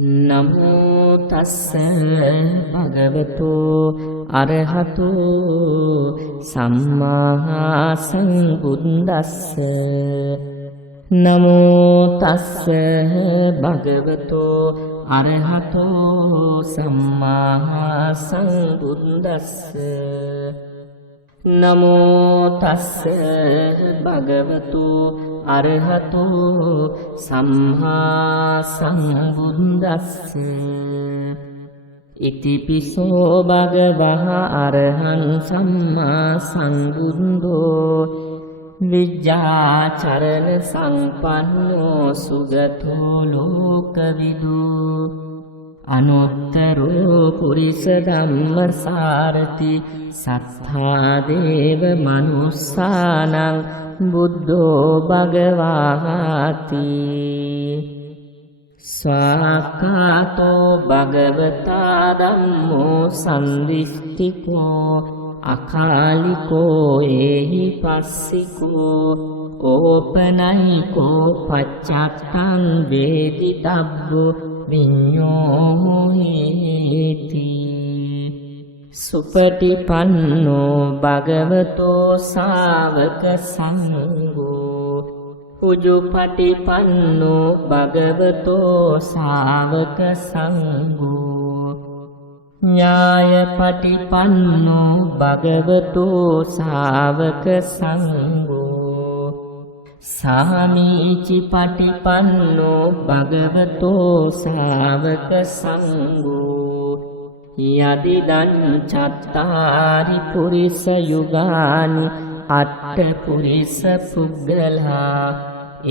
නමෝ තස්ස භගවතු අරහතු සම්මා සම්බුද්දස්ස නමෝ තස්ස භගවතු අරහතු සම්මා සම්බුද්දස්ස නමෝ තස්ස භගවතු අරහතු සම්මා සම්බුද්දස්ස ඉතිපිසෝ භගවහ අරහං සම්මා සම්බුද්ධෝ විජ්ජාචරණ සම්පන්නෝ සුගතෝ ලෝකවිදු අනුත්තරෝ පුරිස ධම්මසාරති සත්තා දේව මනුස්සානං බුද්ධෝ භගවාති ස්වාක්ඛාතෝ භගවතා ධම්මෝ සම්දිස්තිකෝ අකාලිකෝ ඒහි පස්සිකෝ ඕපනයිකෝ පච්චත්තං වේදිතබ්බෝ විඤ්ඤෝහිති සුපටිපන්නෝ භගවතෝ ශාවක සංඝෝ උජුපටිපන්නෝ භගවතෝ ශාවක සංඝෝ ඥායපටිපන්නෝ භගවතෝ ශාවක සංඝෝ සාමීචි පටිපන්නෝ භගවතෝ ශාවක සංඝෝ යදිදං චත්තාරි පුරිස යුගානි අට්ඨ පුරිස පුග්ගලා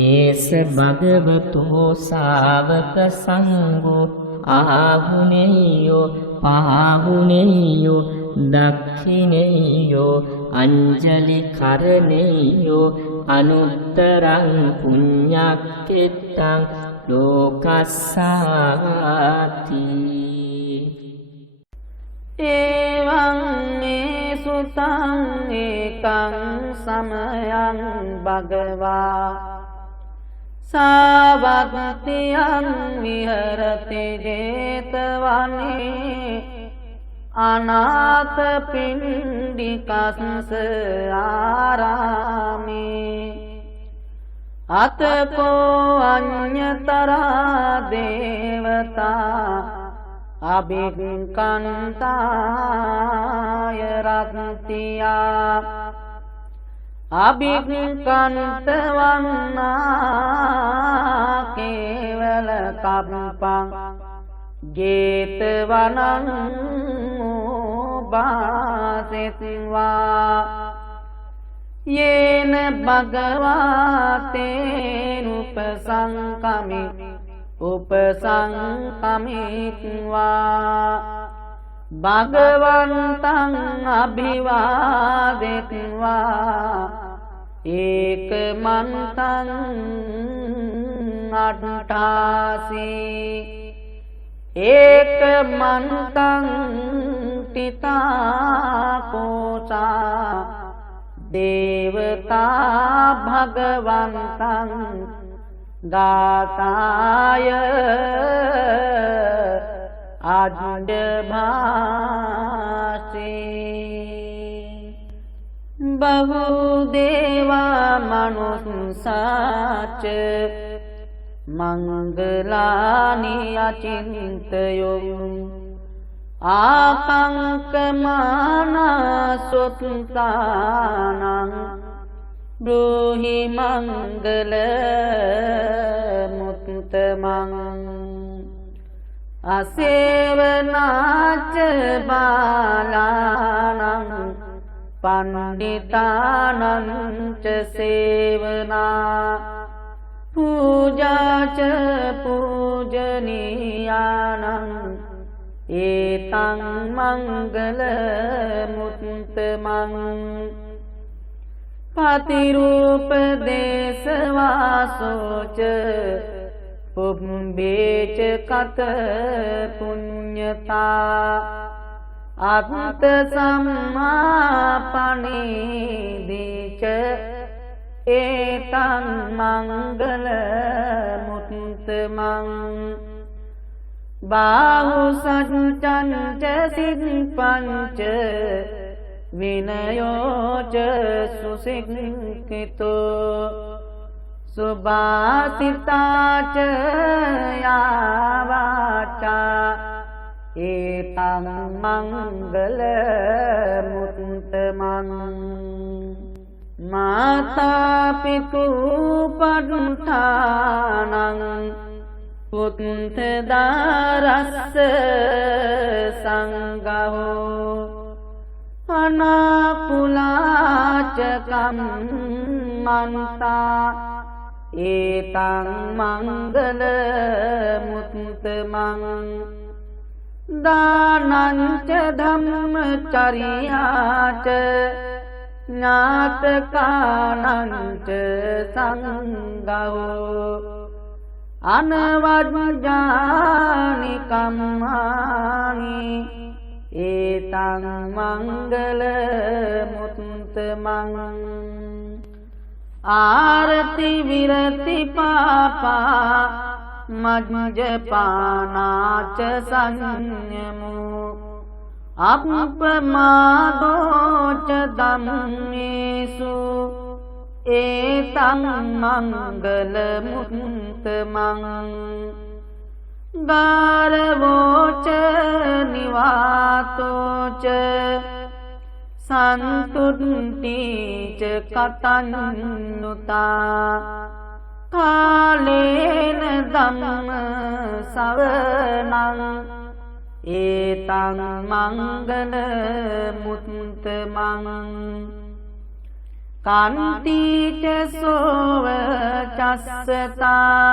ඒස භගවතෝ ශාවක සංඝෝ ආහුනේයෝ පාහුනේයෝ දක්ඛිනේයෝ අංජලි කරණේයෝ අනුත්තරං පුඤ්ඤක්ඛෙත්තං ලෝකස්සාති එවං මේ සුතං ඒකං සමයං භගවා සාවත්තියං විහෙරති 제තවනේ අනාථ පිණ්ඩිකස්ස ආරාමේ අතකෝ අඤ්ඤතරා දේවතා අභික්ඛන්තාය රත්තියා අභික්ඛන්ත වන්නා කේවල කම්පං 제තවනං බාසෙත්වා යේන භගවාතේ උපසංකමි උපසංකමිත්වා භගවන්තං අභිවාදෙත්වා ඒකමන්තං අට්ඨාසී ඒකමන්තං තිතා කෝචා දේවතා භගවන්තං ගාතාය ආජ්ඩභාසේ බහු දේවා මනුස්සාච මංගලානි අචින්තයෝ ආකංකමානා සොත්තානං බ්‍රූහි මංගල මුත්තමං අසේවනාච බාලානං පණ්ඩිතානං ච සේවනා පූජාච පූජනීයානං ඒතං මංගල මුත්තමං පතිරූප දේශවාසෝච පුම්බේච කත පුඤ්ඤතා අත්ත සම්මාපනීදීච ඒතං මංගල මුත්තමං බාහු සච්චංච සිප්පංච විනයෝච සුසික්ඛිතෝ සුභාසිතාච යාවාචා ඒතං මංගල මුත්තමං මාතා පිතු පඩුඨානං පුත්ත දාරස්ස සංඝෝ අනාකුලාච කම්මන්තා ඒතං මංගල මුත්තමං දානංච ධම්මචර්යාච ඥාතකානංච සංඝෝ අනවජ්ජානි කම්මානි ඒතං මංගල මුත්තමං ආරති විරති පාපා මජ්ජපානාච සංයමෝ අප්පමාදෝච ධම්මේසු ඒතං මංගල මුත්තමං ගාරවෝච නිවාතෝච සන්තුට්ඨීච කතන්නුතා කාලේන ධම්ම සවනං ඒතං මංගල මුත්තමං කාන්තිච සෝව චස්සතා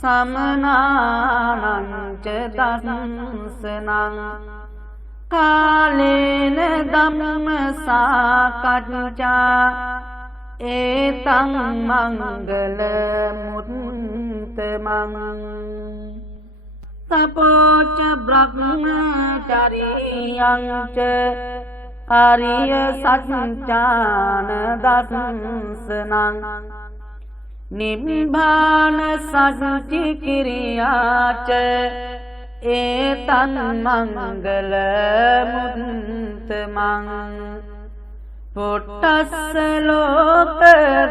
සමනානංච දස්සනං කාලේන ධම්ම සාකච්ඡා ඒතං මංගල මුත්තමං තපෝච බ්‍රහ්මචරියංච ආරිය සත්‍යාන දස්සනං නිබ්බාන සච්චි කිරියාච ඒතං මංගල මුත්තමං පුට්ටස්ස ලෝක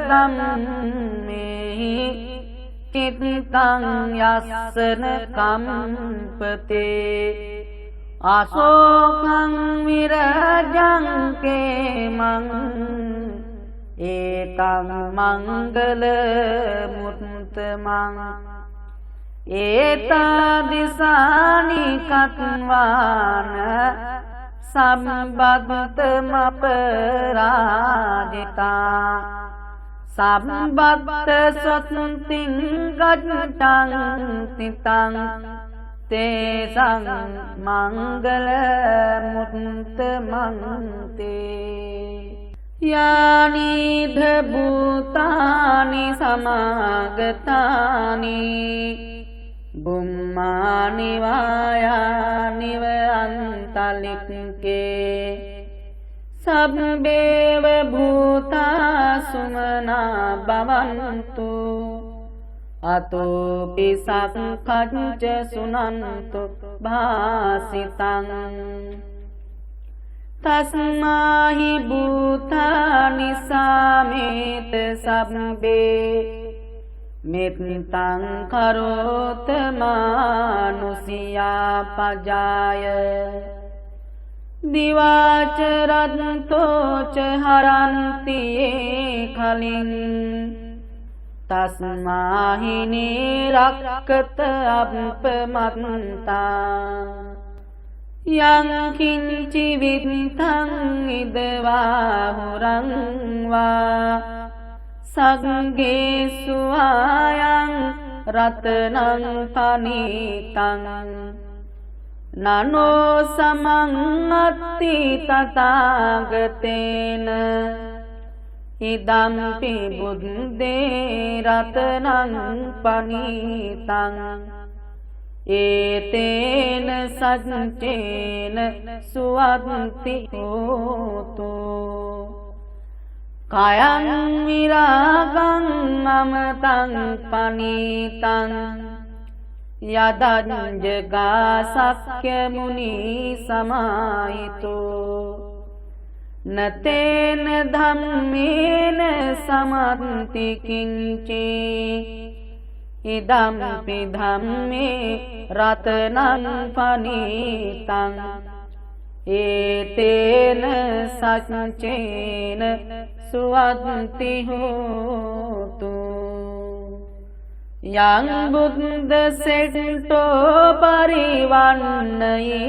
ධම්මේහි චිත්තං යස්සන කම්පතේ අශෝකං විරජං කේමං ඒතං මංගල මුත්තමං ඒතාදිසානි කත්වාන සම්බත්තමපරාජිතා සම්බත්ත සොත්තිං ගට්ටං තිතං තේසං මංගල මුත්තමං තේ යානිධ භූතානි සමාගතානි බුම්මානි වායානිව අන්තලික්කේ සබ්බේව භූතා සුමනා භවන්තු අතෝපි සක්ඛච්ච සුනන්තු භාසිතං තස්මාහි භූතානි සාමේත සබ්බේ මෙත්තං කරෝත මානුසියා පජාය දිවාච රත්තෝච හරන්ති කලින් තස්මාහි නිරක්කත අප්පමත්තා යං කිංචි විත්තං ඉදවා හුරං වා සංගේසු ආයං රතනං පනිතං නනෝ සමං අත්ති තථාගතේන ඉදම්පි බුද්දේ රතනං පනිතං ඒතේන සච්චේන සුවත්ති හෝතු කයං විරාගං අමතං පනිතං යදංජගා සක්්‍ය මුනි සමාහිතෝ නතේන ධම්මේන සමන්ති කිංචේ ඉදම්පි ධම්මේ රතනං පනීතං ඒතේන සච්චේන සුවත්ති හෝතු යං බුද්ද සෙට්ටෝ පරිවන්නයි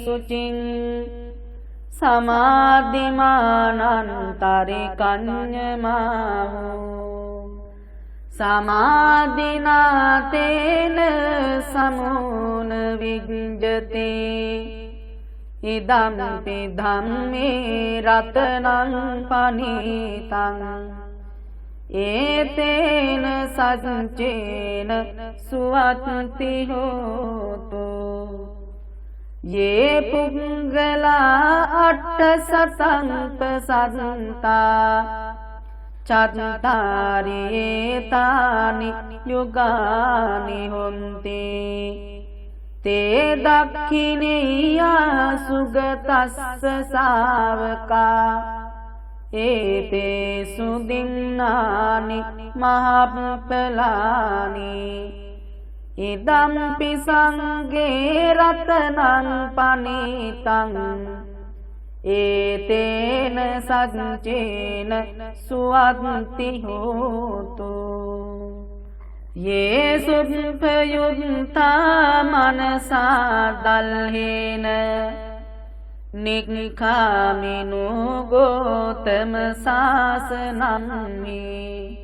සුචින් සමාධිමානන්තරිකඤ්ඤමාහෝ සමාධිනාතේන සමෝන විඤ්ජතේ ඉදම්පි ධම්මේ රතනං පනීතං ඒතේන සච්චේන සුවත්ති හෝතු යේ පුංගලා අට්ඨ සතංපසන්තා චත්තාරියේතානි යුගානි හොන්ති තේ දක්ඛිනේයා සුගතස්ස ශාවකා ඒතේ සුදින්නානි මහප්පලානි ඉදම්පි සංඝේ රතනං පනීතං ඒතේන සච්චේන සුවත්ති හෝතු යේ සුප්පයුත්තා මනසා දල්හේන නික්ඛාමිනෝ ගෝතම සාසනම්මේ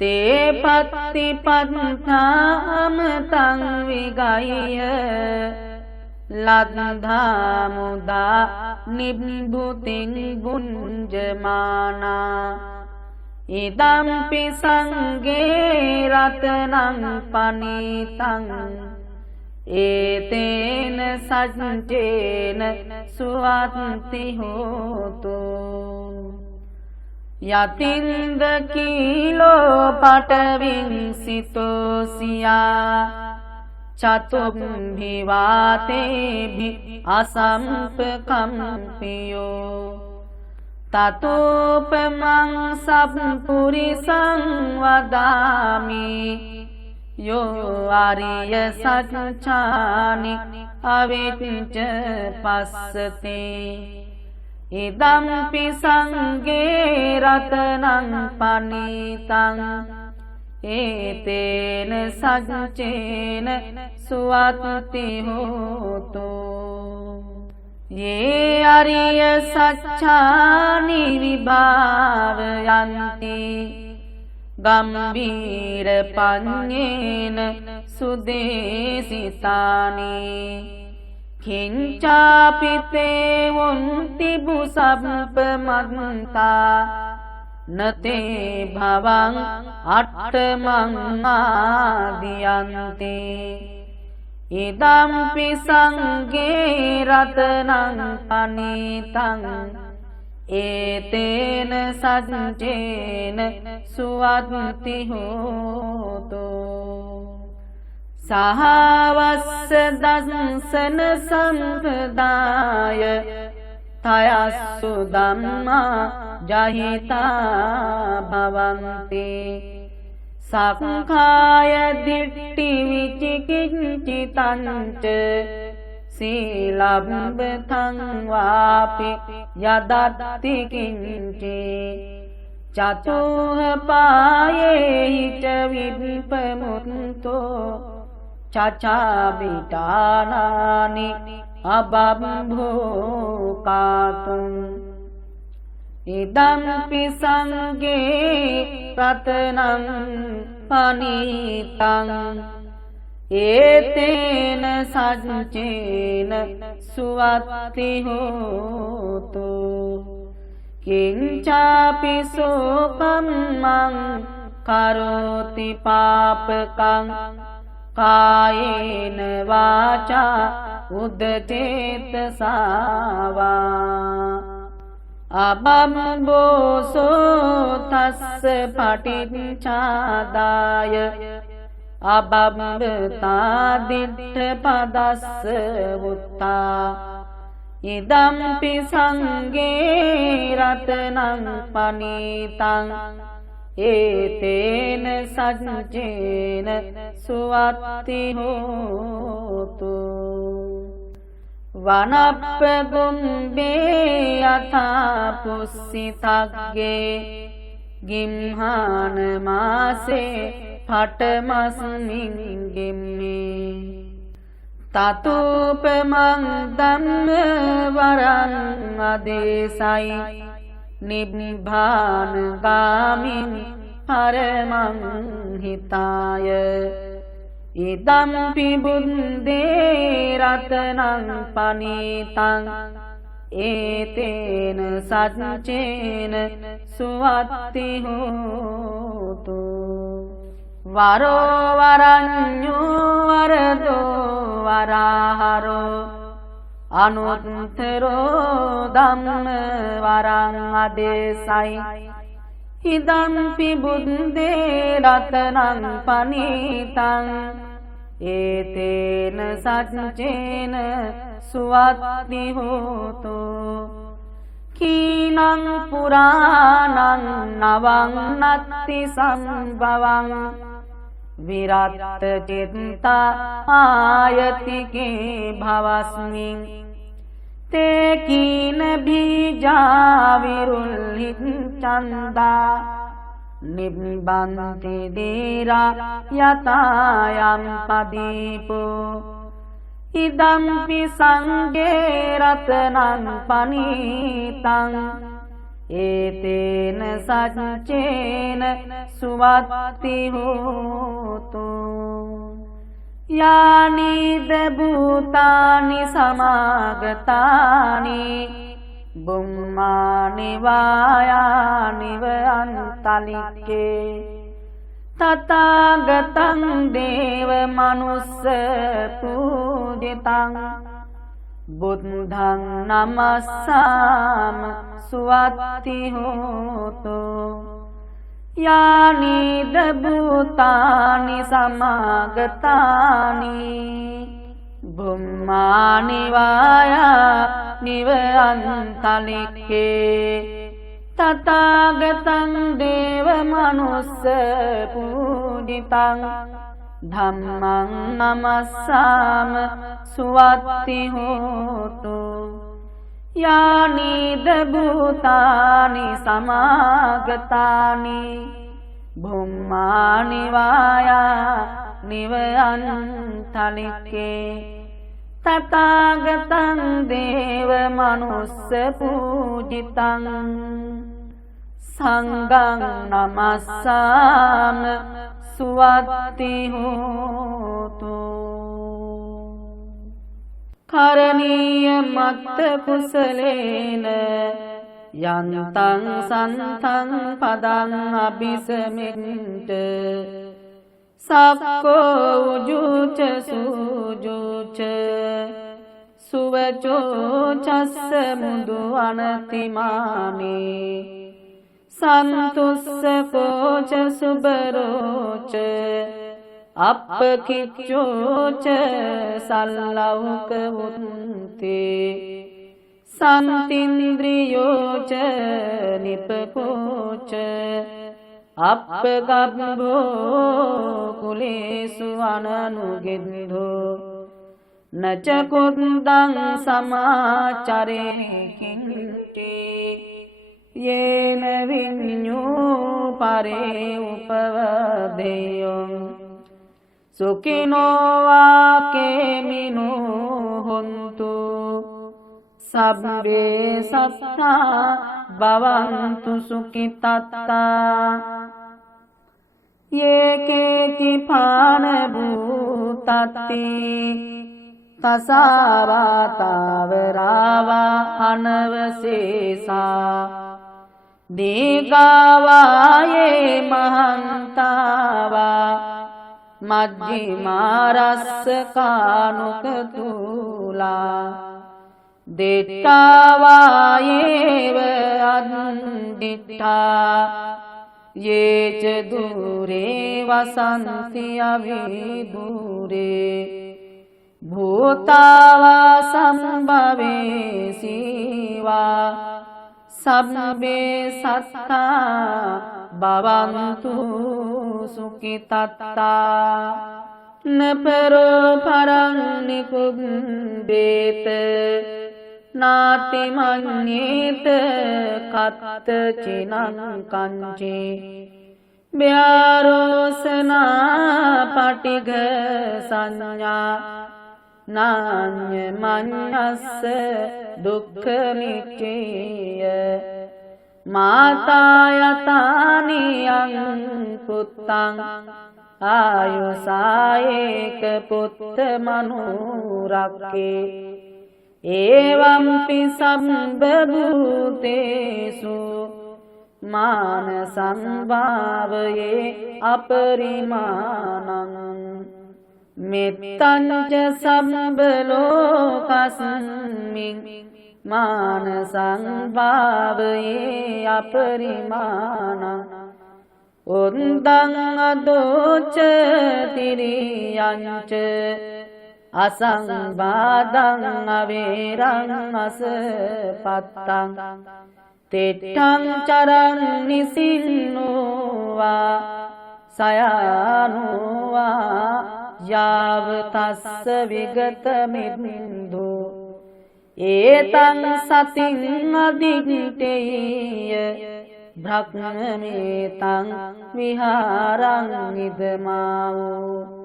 තේ පත්තිපත්තාම තං විගය ලද්දා මුදා නිබ්බුතින් බුඤ්ජමානා ඉදම්පි සංඝේ රතනං පනීතං ඒතේන සච්චේන සුවත්ති හෝතු යතින්ද කීලෝ පටවිංසිතෝසියා චතුම්භි වාතේභි අසම්පකම්පියෝ තතෝපමං සප්පුරිසං වදාමි යෝ ආරිය සච්චානි අවිච්ච පස්සතේ ඉදම්පි සංඝේ රතනං පනීතං ඒතේන සච්චේන සුවත්ති හෝතු යේ ආරිය සච්චානි විභාවයන්ති ගම්බීර පඤ්ඤේන සුදේසිතානි කිංචාපිතේ වොන්ති බුසප්පමන්තා නතේ භවං අට්ඨමං ආදියන්ති ඉදම්පි සංඝේ රතනං පනීතං ඒතේන සච්චේන සුවත්ති හෝතු සහවස්ස දස්සන සම්පදාය තයස්සු ධම්මා ජහිතා භවන්ති සක්ඛාය දිට්ඨි විචිකිච්ඡිතංච සීලබ්බතං වාපි යදත්ති කිංචි චතුහ පායේ ච විප්පමුත්තෝ චචාබිතානානි අබම්භෝ කාතුං ඉදම්පි සංඝේ රතනං පනීතං ඒතේන සච්චේන සුවත්ති හෝතු කිංචාපි සෝකම්මං කරෝති පාපකං කායේන වාචා උද්දචේතසාවා අබම්බෝසෝ තස්ස පටිච්චාදාය අබබ්බතා දිට්ඨ පදස්ස වුත්තා ඉදම්පි සංඝේ රතනං පනීතං ඒතේන සච්චේන සුවත්ති හෝතු වනප්පගුම්බේ යථා පුස්සිතග්ගේ ගිම්හාන මාසේ පටමස්මින් ගෙම්මේ තතුපමං ධම්ම වරං අදේසයි නිබ්බාන ගාමින් පරමං හිතාය ඉදම්පි බුද්දේ රතනං පනීතං ඒතේන සච්චේන සුවත්ති හෝතු වරෝ වරඤ්ඤෝ වරදෝ වරහරෝ අනුත්තරෝ ධම්ම වරං අදේසයි ඉදම්පි බුද්දේ රතනං පනීතං ඒතේන සච්චේන සුවත්ති හෝතු කීනං පුරාණං නවං නත්ති සම්භවං විරත්ත චිත්තා ආයතිකේ භවස්මින් තේ කීන බීජා විරුල්ලිත් චන්දා නිබ්බන්ති දීරා යතායම් පදීපෝ ඉදම්පි සංඝේ රතනං පනීතං ඒතේන සච්චේන සුවත්ති හෝතු යානිද භූතානි සමාගතානි බුම්මානි වායානිව අන්තලික්කේ තථාගතං දේව මනුස්ස පූජිතං බුද්ධං නමස්සාම සුවත්ති හෝතු යානිද භූතානි සමාගතානි බුම්මානි වායානිව අන්තලික්කේ තථාගතං දේව මනුස්ස පූජිතං ධම්මං නමස්සාම සුවත්ති හෝතු යානිද භූතානි සමාගතානි බුම්මානි වායානිව අන්තලික්කේ තථාගතං දේව මනුස්ස පූජිතං සංඝං නමස්සාම සුවත්ති හෝතු කරණීය මත්ත කුසලේන යන්තං සන්තං පදං අபிසමෙන්ට සක්කෝ උජුච සූජුච සුවචෝ චස්ස මුදු අනතිමානේ සන්තුස්ස කෝච සුබරෝච අප්පකිච්චෝච සල්ලෞක වුන්තේ සන්තින්ද්‍රියෝච නිපකෝච අප්පගබ්බෝ කුලේසු අනනුගෙද්දෝ නච කුද්දං සමාචරේ කිංටේ යේන විඤ්ඤෝ පරේ උපවදේයෝ සුඛිනෝ වාකේමිනෝ හොන්තු සබ්බේ සත්තා භවන්තු සුඛිතත්තා යේකේති පාන භූතත්ති තසාවාතාවරාවා අනවසේසා දීගාවායේ මහන්තාවා මජ්ජිමාරස්ස කානුකතුලා දිට්ඨාවායේව අද්දිට්ඨා යේච දුරේ වසන්ති අවිදුරේ භූතාවා සම්භවේ සීවා සබ්බේ සත්තා භවන්තු සුඛිතත්තා නපරෝ පරං නිකුම්බේත නාති මඤ්ඤේත කත්ත චිනං කංචේ ව්‍යාරෝසනා පටිඝ සංඥා නාඤ්ඤ මඤ්ඤස්ස දුක්ඛ නිච්චේය මාතා යතානියං පුත්තං ආයුසායේක පුත්ත මනුරක්කේ එවම්පි සම්බ භූතේසු මාන සංභාවයේ අපරිමාණං මෙත්තං ච සම්බ ලෝකස්මින් මාන සංභාවයේ අපරිමාණං උන්දං අදෝච තිරියංච අසංබාධං අවේරං අසපත්තං තෙට්ඨං චරං නිසින්නෝවා සයානෝවා යාව තස්ස විගත මිද්දු ඒතං සතින් අදිත්තේය භ්‍රක්ඛමේතං විහාරං ඉදමාවෝ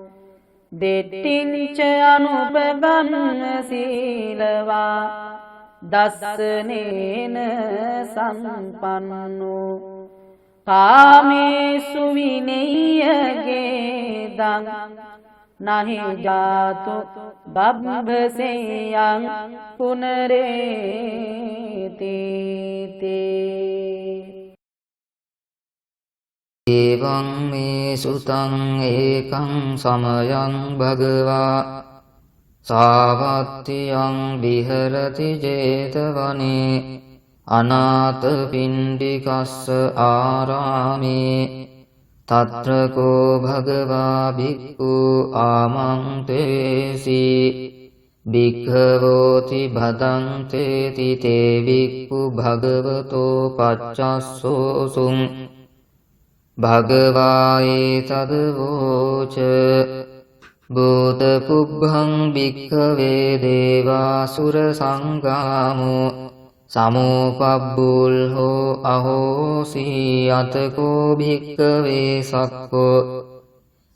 දෙට්ඨිංච අනුපගම්ම සීලවා දස්සනේන සම්පන්නෝ කාමේසු විනය්‍යගේ දං නහි ජාතු බබ්බසෙයං පුනරේති එවං මේ සුතං ඒකං සමයං භගවා සාවත්තියං විහෙරති 제තවනේ අනාථ පිණ්ඩිකස්ස ආරාමේ තත්‍ර කෝ භගවා භික්ඛු ආමන්තේසි භික්ඛවෝති භදන්තේති තේ භික්ඛු භගවතෝ පච්චස්සෝසුං භගවායේ තදවෝච බෝධ පුබ්බං භික්ඛවේ දේවාසුර සංගාමෝ සමෝපබ්බුල්හෝ අහෝසි අතකෝ භික්ඛවේ සක්කෝ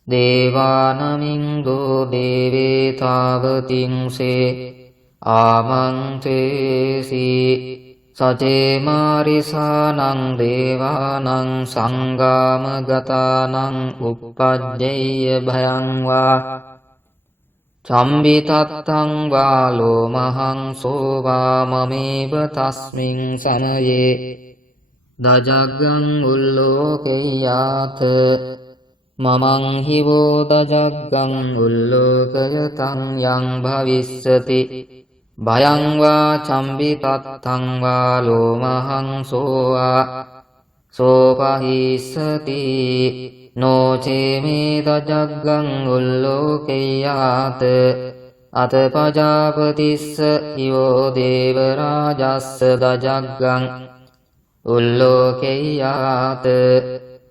දේවානමින්දෝ දේවේ තාවතිංසේ ආමන්තේසි සචේ මාරිසානං දේවානං සංගාමගතානං උප්පජ්ජේය භයං වා චම්බිතත්තං වා ලෝමහං සෝවා මමේව තස්මින් සමයේ දජග්ගං උල්ලෝකයාත මමං හිවෝ දජග්ගං උල්ලෝකයතං යං භවිස්සති භයං වා චම්බිතත්තං වා ලෝමහං සෝවා සෝපහිස්සති නොචේ මේ දජග්ගං උල්ලෝකයාත අත පජාපතිස්ස හිවෝ දේවරාජස්ස දජග්ගං උල්ලෝකයාත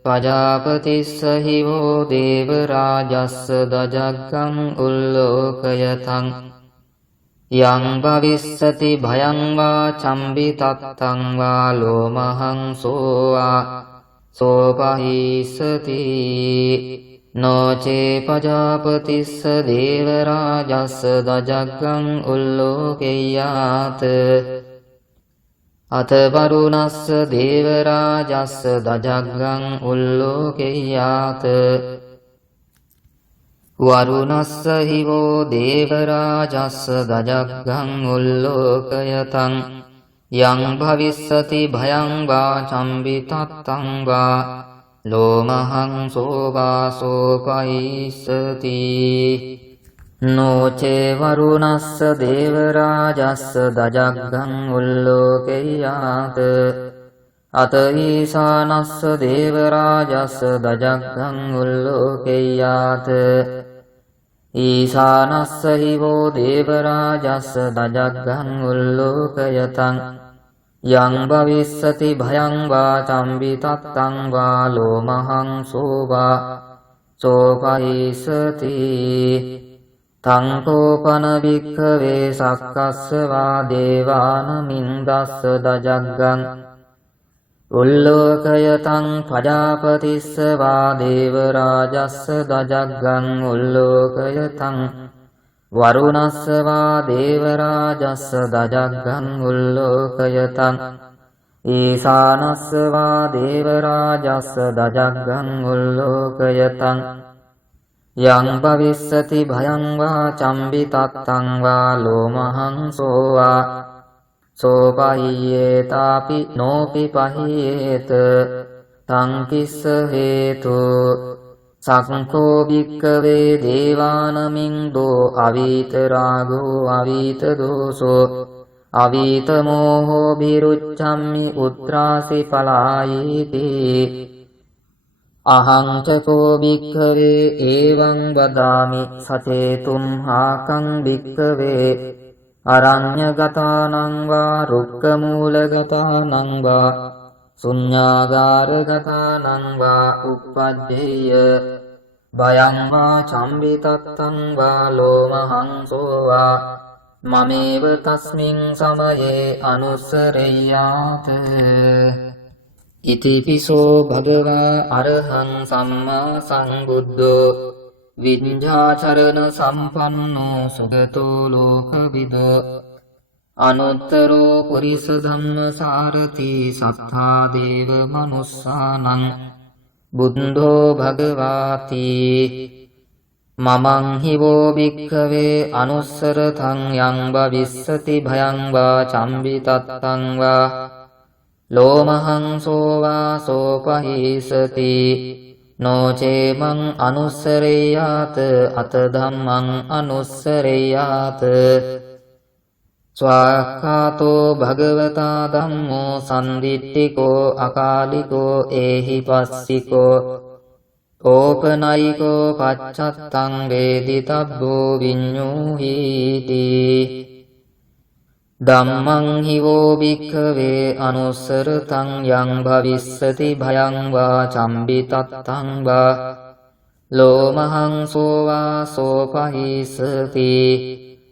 පජාපතිස්ස හිවෝ දේවරාජස්ස දජග්ගං උල්ලෝකයතං යං භවිස්සති භයං වා චම්බිතත්තං වා ලෝමහං සෝවා සෝපහිස්සති නොචේ පජාපතිස්ස දේවරාජස්ස දජග්ගං උල්ලෝකයාත අත වරුණස්ස දේවරාජස්ස දජග්ගං උල්ලෝකයාත වරුණස්ස හිවෝ දේවරාජස්ස දජග්ගං උල්ලෝකයතං යං භවිස්සති භයං වා චම්බිතත්තං වා ලෝමහං සෝවා සෝපහිස්සති නොචේ වරුණස්ස දේවරාජස්ස දජග්ගං උල්ලෝකයාත අත ඊසානස්ස දේවරාජස්ස දජග්ගං උල්ලෝකෙය්‍යාත ඊසානස්ස හිවෝ දේවරාජස්ස දජග්ගං උල්ලෝකයතං යං භවිස්සති භයං වා චම්බිතත්තං වා ලෝමහං සෝවා සෝපයිසති තං කෝපන භික්ඛවේ සක්කස්ස වා දේවානමින්දස්ස දජග්ගං උල්ලෝකයතං පජාපතිස්ස වා දේවරාජස්ස දජග්ගං උල්ලෝකයතං වරුණස්ස වා දේවරාජස්ස දජග්ගං උල්ලෝකයතං ඊසානස්ස වා දේවරාජස්ස දජග්ගං උල්ලෝකයතං යං භවිස්සති භයං වා චම්බිතත්තං වා ලෝමහං සෝවා සෝපහියේතාපි නෝපි පහියේත තං කිස්ස හේතු සක්ඛෝ භික්ඛවේ දේවානමින්දෝ අවීත රාගෝ අවීත දෝසෝ අවීත මෝහෝ භිරුච්ඡම්මි උත්‍රාසි පලායීති අහං චකෝ භික්ඛවේ එවං වදාමි සචේතුම් හාකං භික්ඛවේ අරඤ්‍යගතානං වා රුක්ඛමූලගතානං වා ශුඤ්ඤාගාරගතානං වා උප්පජ්ජේය භයං වා චම්බිතත්තං වා ලෝමහං සෝවා මමේව තස්මින් සමයේ අනුස්සරෙය්‍යාත ඉතිපිසෝ භගවා අරහං සම්මා සම්බුද්ධෝ විඤ්ඤාචරණ සම්පන්නෝ සුගතෝ ලෝකවිදෝ අනුත්තරෝ පුරිස ධම්මසාරති සත්තා දේව මනුස්සානං බුද්ධෝ භගවාති මමං හිවෝ භික්ඛවේ අනුස්සරතං යං භවිස්සති භයං වා චම්බිතත්තං වා ලෝමහං සෝවා සෝපහිසති නොචේමං අනුස්සරෙය්‍යාත අත ධම්මං අනුස්සරෙය්‍යාත ස්වාක්ඛාතෝ භගවතා ධම්මෝ සම්දිට්ඨිකෝ අකාලිකෝ ඒහි පස්සිකෝ ඕපනයිකෝ පච්චත්තං වේදිතබ්බෝ විඤ්ඤූහීති ධම්මං හිවෝ භික්ඛවේ අනුස්සරතං යං භවිස්සති භයං වා චම්බිතත්තං වා ලෝමහං සෝවා සෝපහිසති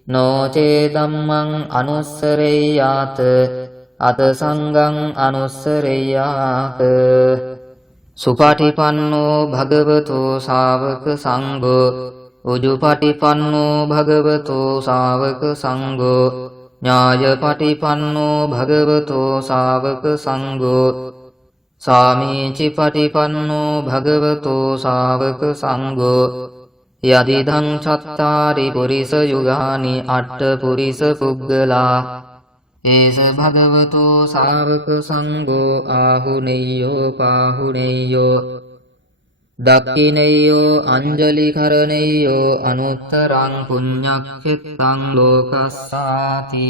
නොචේ ධම්මං අනුස්සරෙය්‍යාත අත සංඝං අනුස්සරෙය්‍යාත සුපටිපන්නෝ භගවතෝ ශාවක සංඝෝ උජුපටිපන්නෝ භගවතෝ ශාවක සංඝෝ ඥායපටිපන්නෝ භගවතෝ ශාවක සංඝෝ සාමීචිපටිපන්නෝ භගවතෝ ශාවක සංඝෝ යදිදං චත්තාරි පුරිස යුගානි අට්ඨ පුරිස පුග්ගලා ඒස භගවතෝ ශාවක සංඝෝ ආහුනේයෝ පාහුනේයෝ දක්ඛිනේයෝ අංජලි කරණේයෝ අනුත්තරං පුඤ්ඤක්ඛෙත්තං ලෝකස්සාති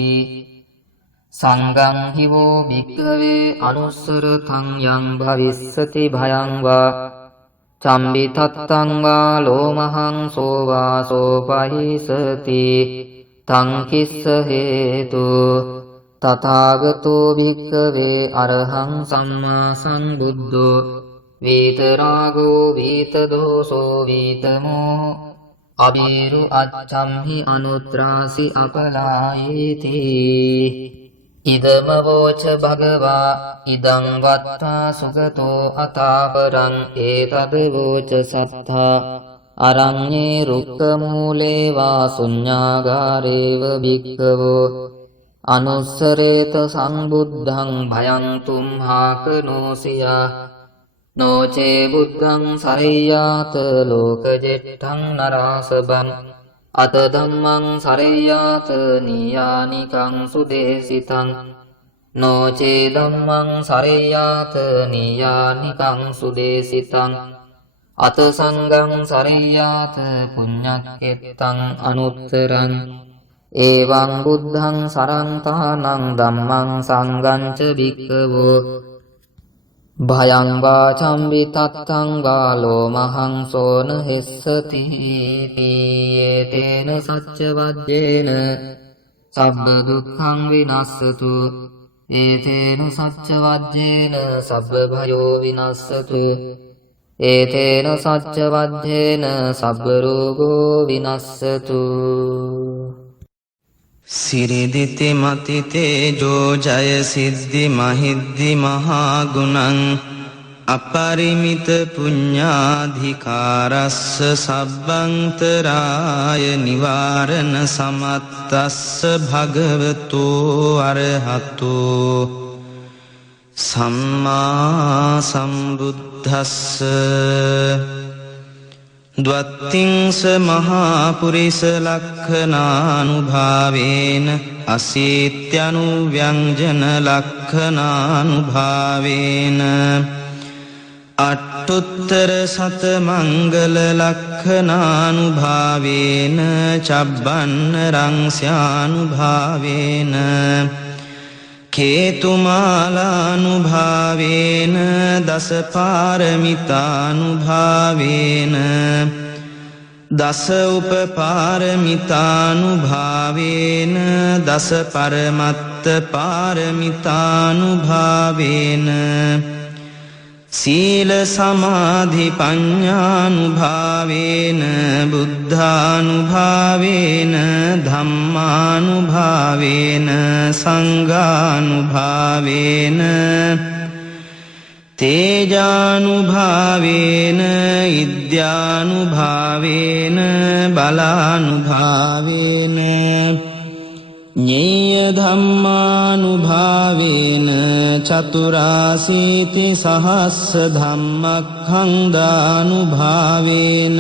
සංඝං හිවෝ භික්ඛවේ අනුස්සරතං යං භවිස්සති භයං වා චම්බිතත්තං වා ලෝමහං සෝවා සෝපහිසති තං කිස්ස හේතු තථාගතෝ භික්ඛවේ අරහං සම්මා සම්බුද්ධෝ වීතරාගෝ වීතදෝසෝ වීතමෝ අබීරු අච්ඡම්හි අනුත්‍රාසි අපලායේති ඉදම වෝච භගවා ඉදං වත්තා සුගතෝ අතාපරං ඒතද වෝච සත්තා අරඤ්ඤේ රුක්ඛමූලේ වා ශුඤ්ඤාගාරේව භික්ඛවෝ අනුස්සරේත සම්බුද්ධං භයං තුම්හාකනෝසියා නොචේ බුද්ධං සරෙය්‍යාත ලෝකජෙට්ඨං නරාසබං අත ධම්මං සරෙය්‍යාත නියානිකං සුදේසිතං නොචේ ධම්මං සරෙය්‍යාත නියානිකං සුදේසිතං අත සංඝං සරෙය්‍යාත පුඤ්ඤක්ඛෙත්තං අනුත්තරං එවං බුද්ධං සරන්තානං ධම්මං සංඝං ච භික්ඛවෝ භයං වාචං විතත්තං වාලෝ මහං සෝන හෙස්සති තේන සච්ච වද්දේන සබ්බ දුක්ඛං විනස්සතු ඒතේන සච්ච වද්දේන සබ්බ භයෝ විනස්සතු ඒතේන සච්ච වද්දේන සබ්බ රෝගෝ විනස්සතු සිරිදිති මති තේජෝ ජය සිද්ධි මහිද්දි මහා ගුණං අපරිමිත පුඤ්ඤාධිකාරස්ස සබ්බන්තරාය නිවාරණ සමත්තස්ස භගවතෝ අරහතෝ සම්මා සම්බුද්දස්ස ද්වත්තිංස මහා පුරිස ලක්ඛනානුභාවේන අසීත්‍යනුව්‍යංජන ලක්ඛනානුභාවේන අට්ඨුත්තර සත මංගල ලක්ඛනානුභාවේන චබ්බන්න රංස්යානුභාවේන කේතුමාලානුභාවේන දස පාරමිතානුභාවේන දස උපපාරමිතානුභාවේන දස පරමත්ත පාරමිතානුභාවේන සීල සමාධි පඤ්ඤානුභාවේන බුද්ධානුභාවේන ධම්මානුභාවේන සංඝානුභාවේන තේජානුභාවේන ඉද්‍යානුභාවේන බලානුභාවේන ඤේය ධම්මානුභාවේන චතුරාසීති සහස්ස ධම්මක්ඛන්දානුභාවේන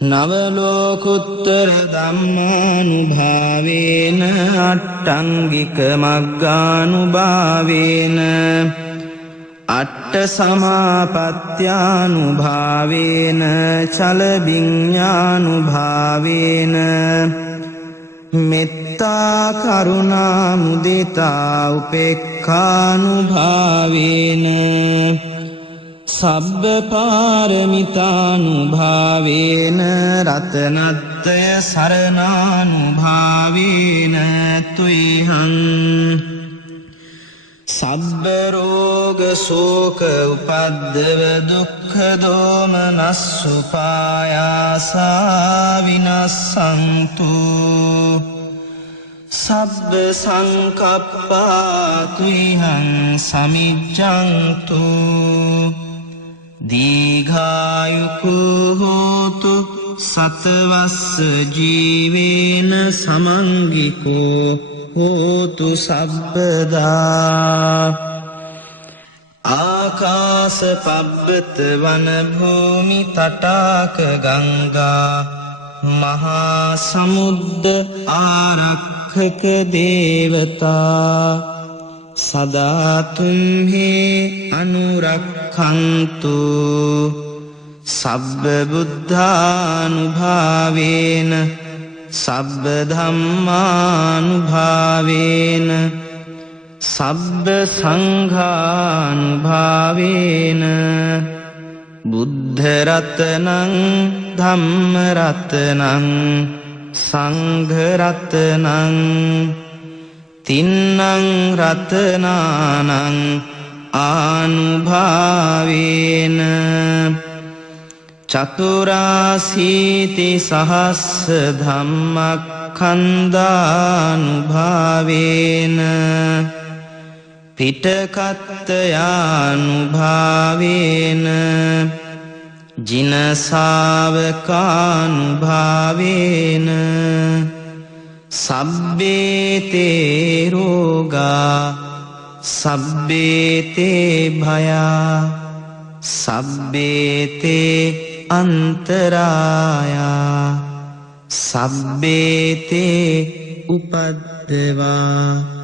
නවලෝකුත්තර ධම්මානුභාවේන අට්ඨංගික මග්ගානුභාවේන අට්ඨ සමාපත්ත්‍යානුභාවේන චල විඤ්ඤානුභාවේන මෙත්තා කරුණා මුදිතා උපේක්ඛානුභාවේන සබ්බ පාරමිතානුභාවේන රතනත්‍රය සරණානුභාවේන තුයිහං සබ්බ රෝග ශෝක උපද්දව දුක්ඛ දෝමනස්සුපායාසා විනස්සන්තු සබ්බ සංකප්පා තුයිහං සමිජ්ජන්තු දීඝායුකෝ හෝතු සතවස්ස ජීවේන සමංගිකෝ හෝතු සබ්බදා ආකාස පබ්බත වන භූමි තටාක ගංගා මහා සමුද්ද ආරක්ඛක දේවතා සදා තුම්හි අනුරක්ඛන්තු සබ්බ බුද්ධානුභාවේන සබ්බ ධම්මානුභාවේන සබ්බ සංඝානුභාවේන බුද්ධ රතනං ධම්ම රතනං සංඝ රතනං තින්නං රතනානං ආනුභාවේන චතුරාසීති සහස්ස ධම්මක්ඛන්දානුභාවේන පිටකත්තයානුභාවේන ජිනසාවකානුභාවේන සබ්බේතේ රෝගා සබ්බේතේ භයා සබ්බේතේ අන්තරායා සබ්බේතේ උපද්දවා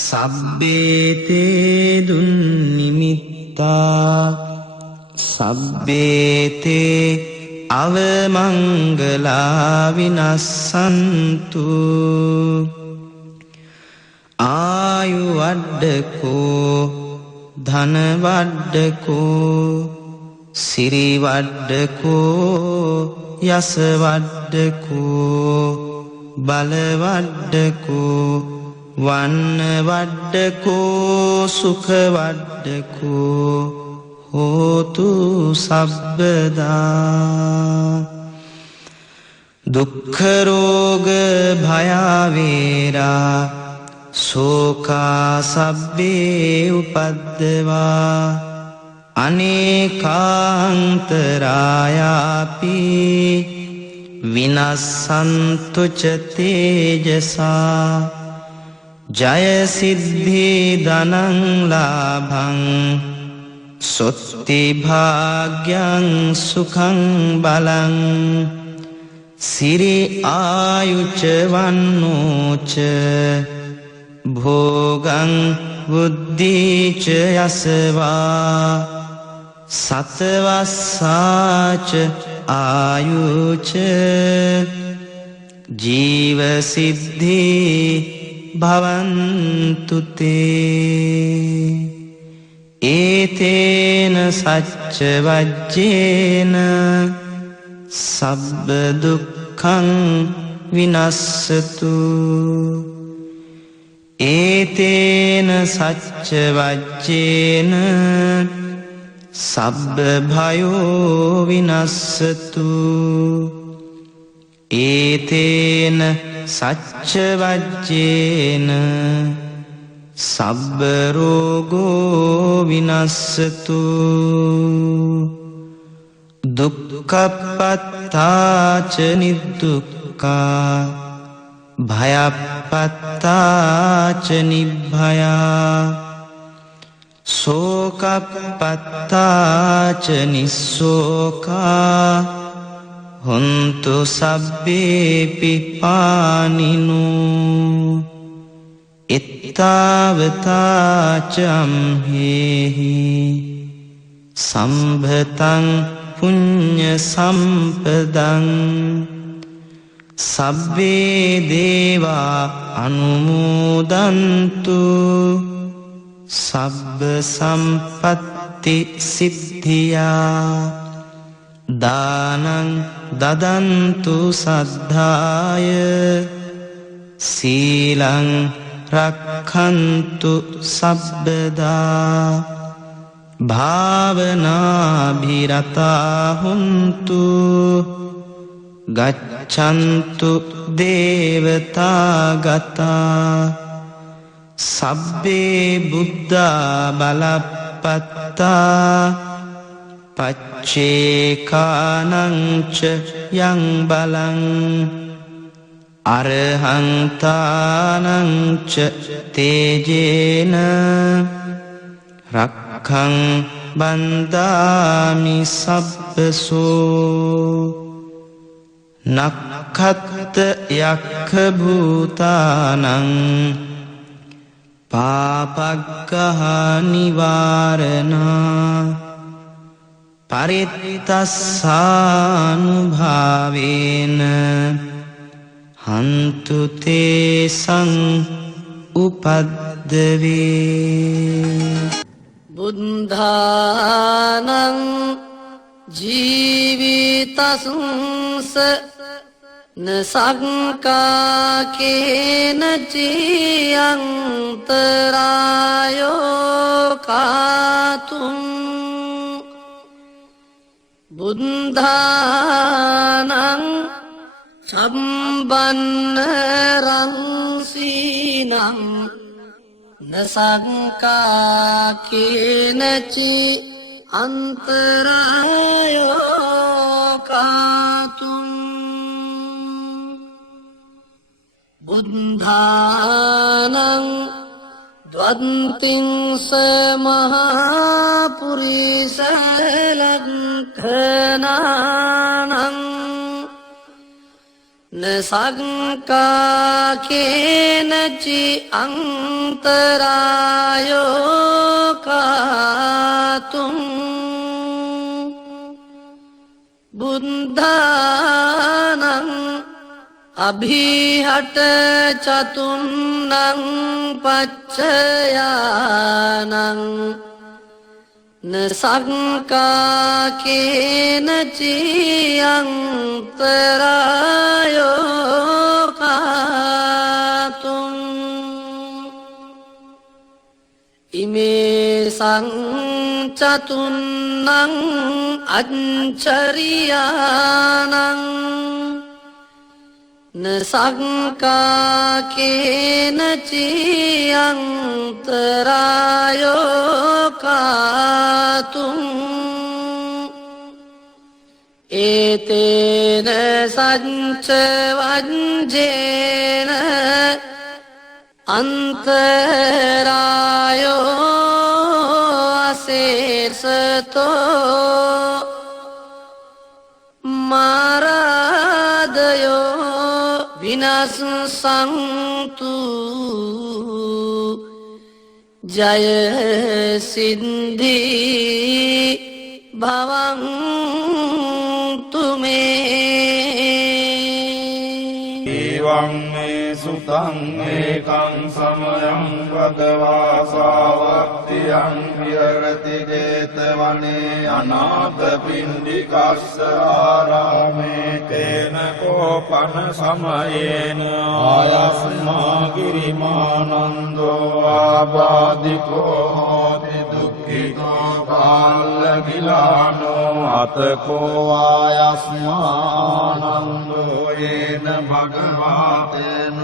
සබ්බේතේ දුන්නිමිත්තා සබ්බේතේ අවමංගලා විනස්සන්තු ආයුවඩ්ඩකෝ ධනවඩ්ඩකෝ සිරිවඩ්ඩකෝ යසවඩ්ඩකෝ බලවඩ්ඩකෝ වන්නවඩ්ඩකෝ සුඛවඩ්ඩකෝ හෝතු සබ්බදා දුක්ඛරෝග භයාවේරා සෝකා සබ්බේ උපද්දවා අනේකාන්තරායාපි විනස්සන්තු ච තේජසා ජය සිද්ධි ධනං ලාභං සොත්ති භාග්‍යං සුඛං බලං සිරි ආයුච වන්නෝච භෝගං බුද්ධිච යසවා සතවස්සාච ආයුච ජීව සිද්ධි භවන්තු තේ ඒතේන සච්ච වජ්ජේන සබ්බ දුක්ඛං විනස්සතු ඒතේන සච්ච වජ්ජේන සබ්බ භයෝ විනස්සතු ඒතේන සච්ච වජ්ජේන සබ්බ රෝගෝ විනස්සතු දුක්ඛපත්තාච නිදුක්ඛා භයපත්තාච නිභ්භයා සෝකපත්තාච නිස්සෝකා හොන්තු සබ්බේපි පානිනෝ එත්තාවතාච අම්හෙහි සම්භතං පුඤ්ඤ සම්පදං සබ්බේ දේවා අනුමෝදන්තු සබ්බ සම්පත්ති සිද්ධියා දානං දදන්තු සද්ධාය සීලං රක්ඛන්තු සබ්බදා භාවනාභිරතා හුන්තු ගච්ඡන්තු දේවතාගතා සබ්බේ බුද්ධා බලප්පත්තා පච්චේකානං ච යං බලං අරහන්තානං ච තේජේන රක්ඛං බන්දාමි සබ්බසෝ නක්ඛත් යක්ඛ භූතානං පාපග්ගහ නිවාරණා පරිත්තස්සානුභාවේන හන්තු තේසං උපද්දවේ බුද්ධානං ජීවිතසුංස නසංකාකේන චියන්තරායෝ කාතුම් බුද්ධානං සම්බන්න රංසීනං නසංකාකේනචි අන්තරායෝ කාතුම් බුද්ධානං ද්වන්තිංස මහාපුරිස ලක්ඛනානං නසංකාකේනචි අන්තරායෝ කාතුම් බුද්ධානං අභිහට චතුන්නං පච්චයානං නසංකාකේන චියන්තරායෝකාතුන් ඉමේ සංචතුන්නං අච්චරියානං නසංකාකේන චියන්තරායෝකාතුන් ඒතේන සංචවංජේන අන්තරායෝ අසේසතෝ මාරාදයෝ විනස්සන්තු ජය සිද්ධී භවන්තු මේ එවං මේ සුතං ඒකං සමයං භගවා සාවක්තියං විහෙරති 제තවනේ අනාථ පිණ්ඩිකස්ස ආරාමේ තේන කෝපන සමයේන ආයස්මා ගිරිමානන්දෝ ආබාධිකෝ හෝති දුක්ඛිතෝ කාල්ලගිලානෝ අතකෝ ආයස්මානන්දෝ යේන භගවාතේන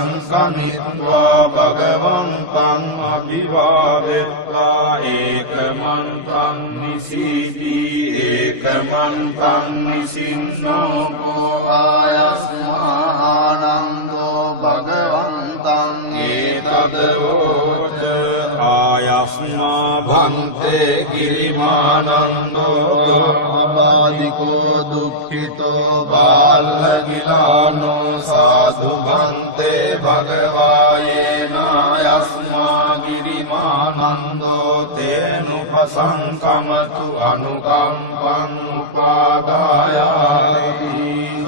උපසංකමිත්වා භගවන්තං අභිවාදෙත්වා ඒකමන්තං නිසීදී ඒකමන්තං නිසින්නෝ කෝ ආයස්මානන්දෝ භගවන්තං ඒතදවෝච ආයස්මා භන්තේ ගිරිමානන්දෝ අබාධිකෝ දුක්ඛිතෝ බාලගිලානෝ සාදු භන්තේ භගවායේනායස්මා ගිරිමානන්දෝ තේනුපසංකමතු අනුකම්පං උපාදායාති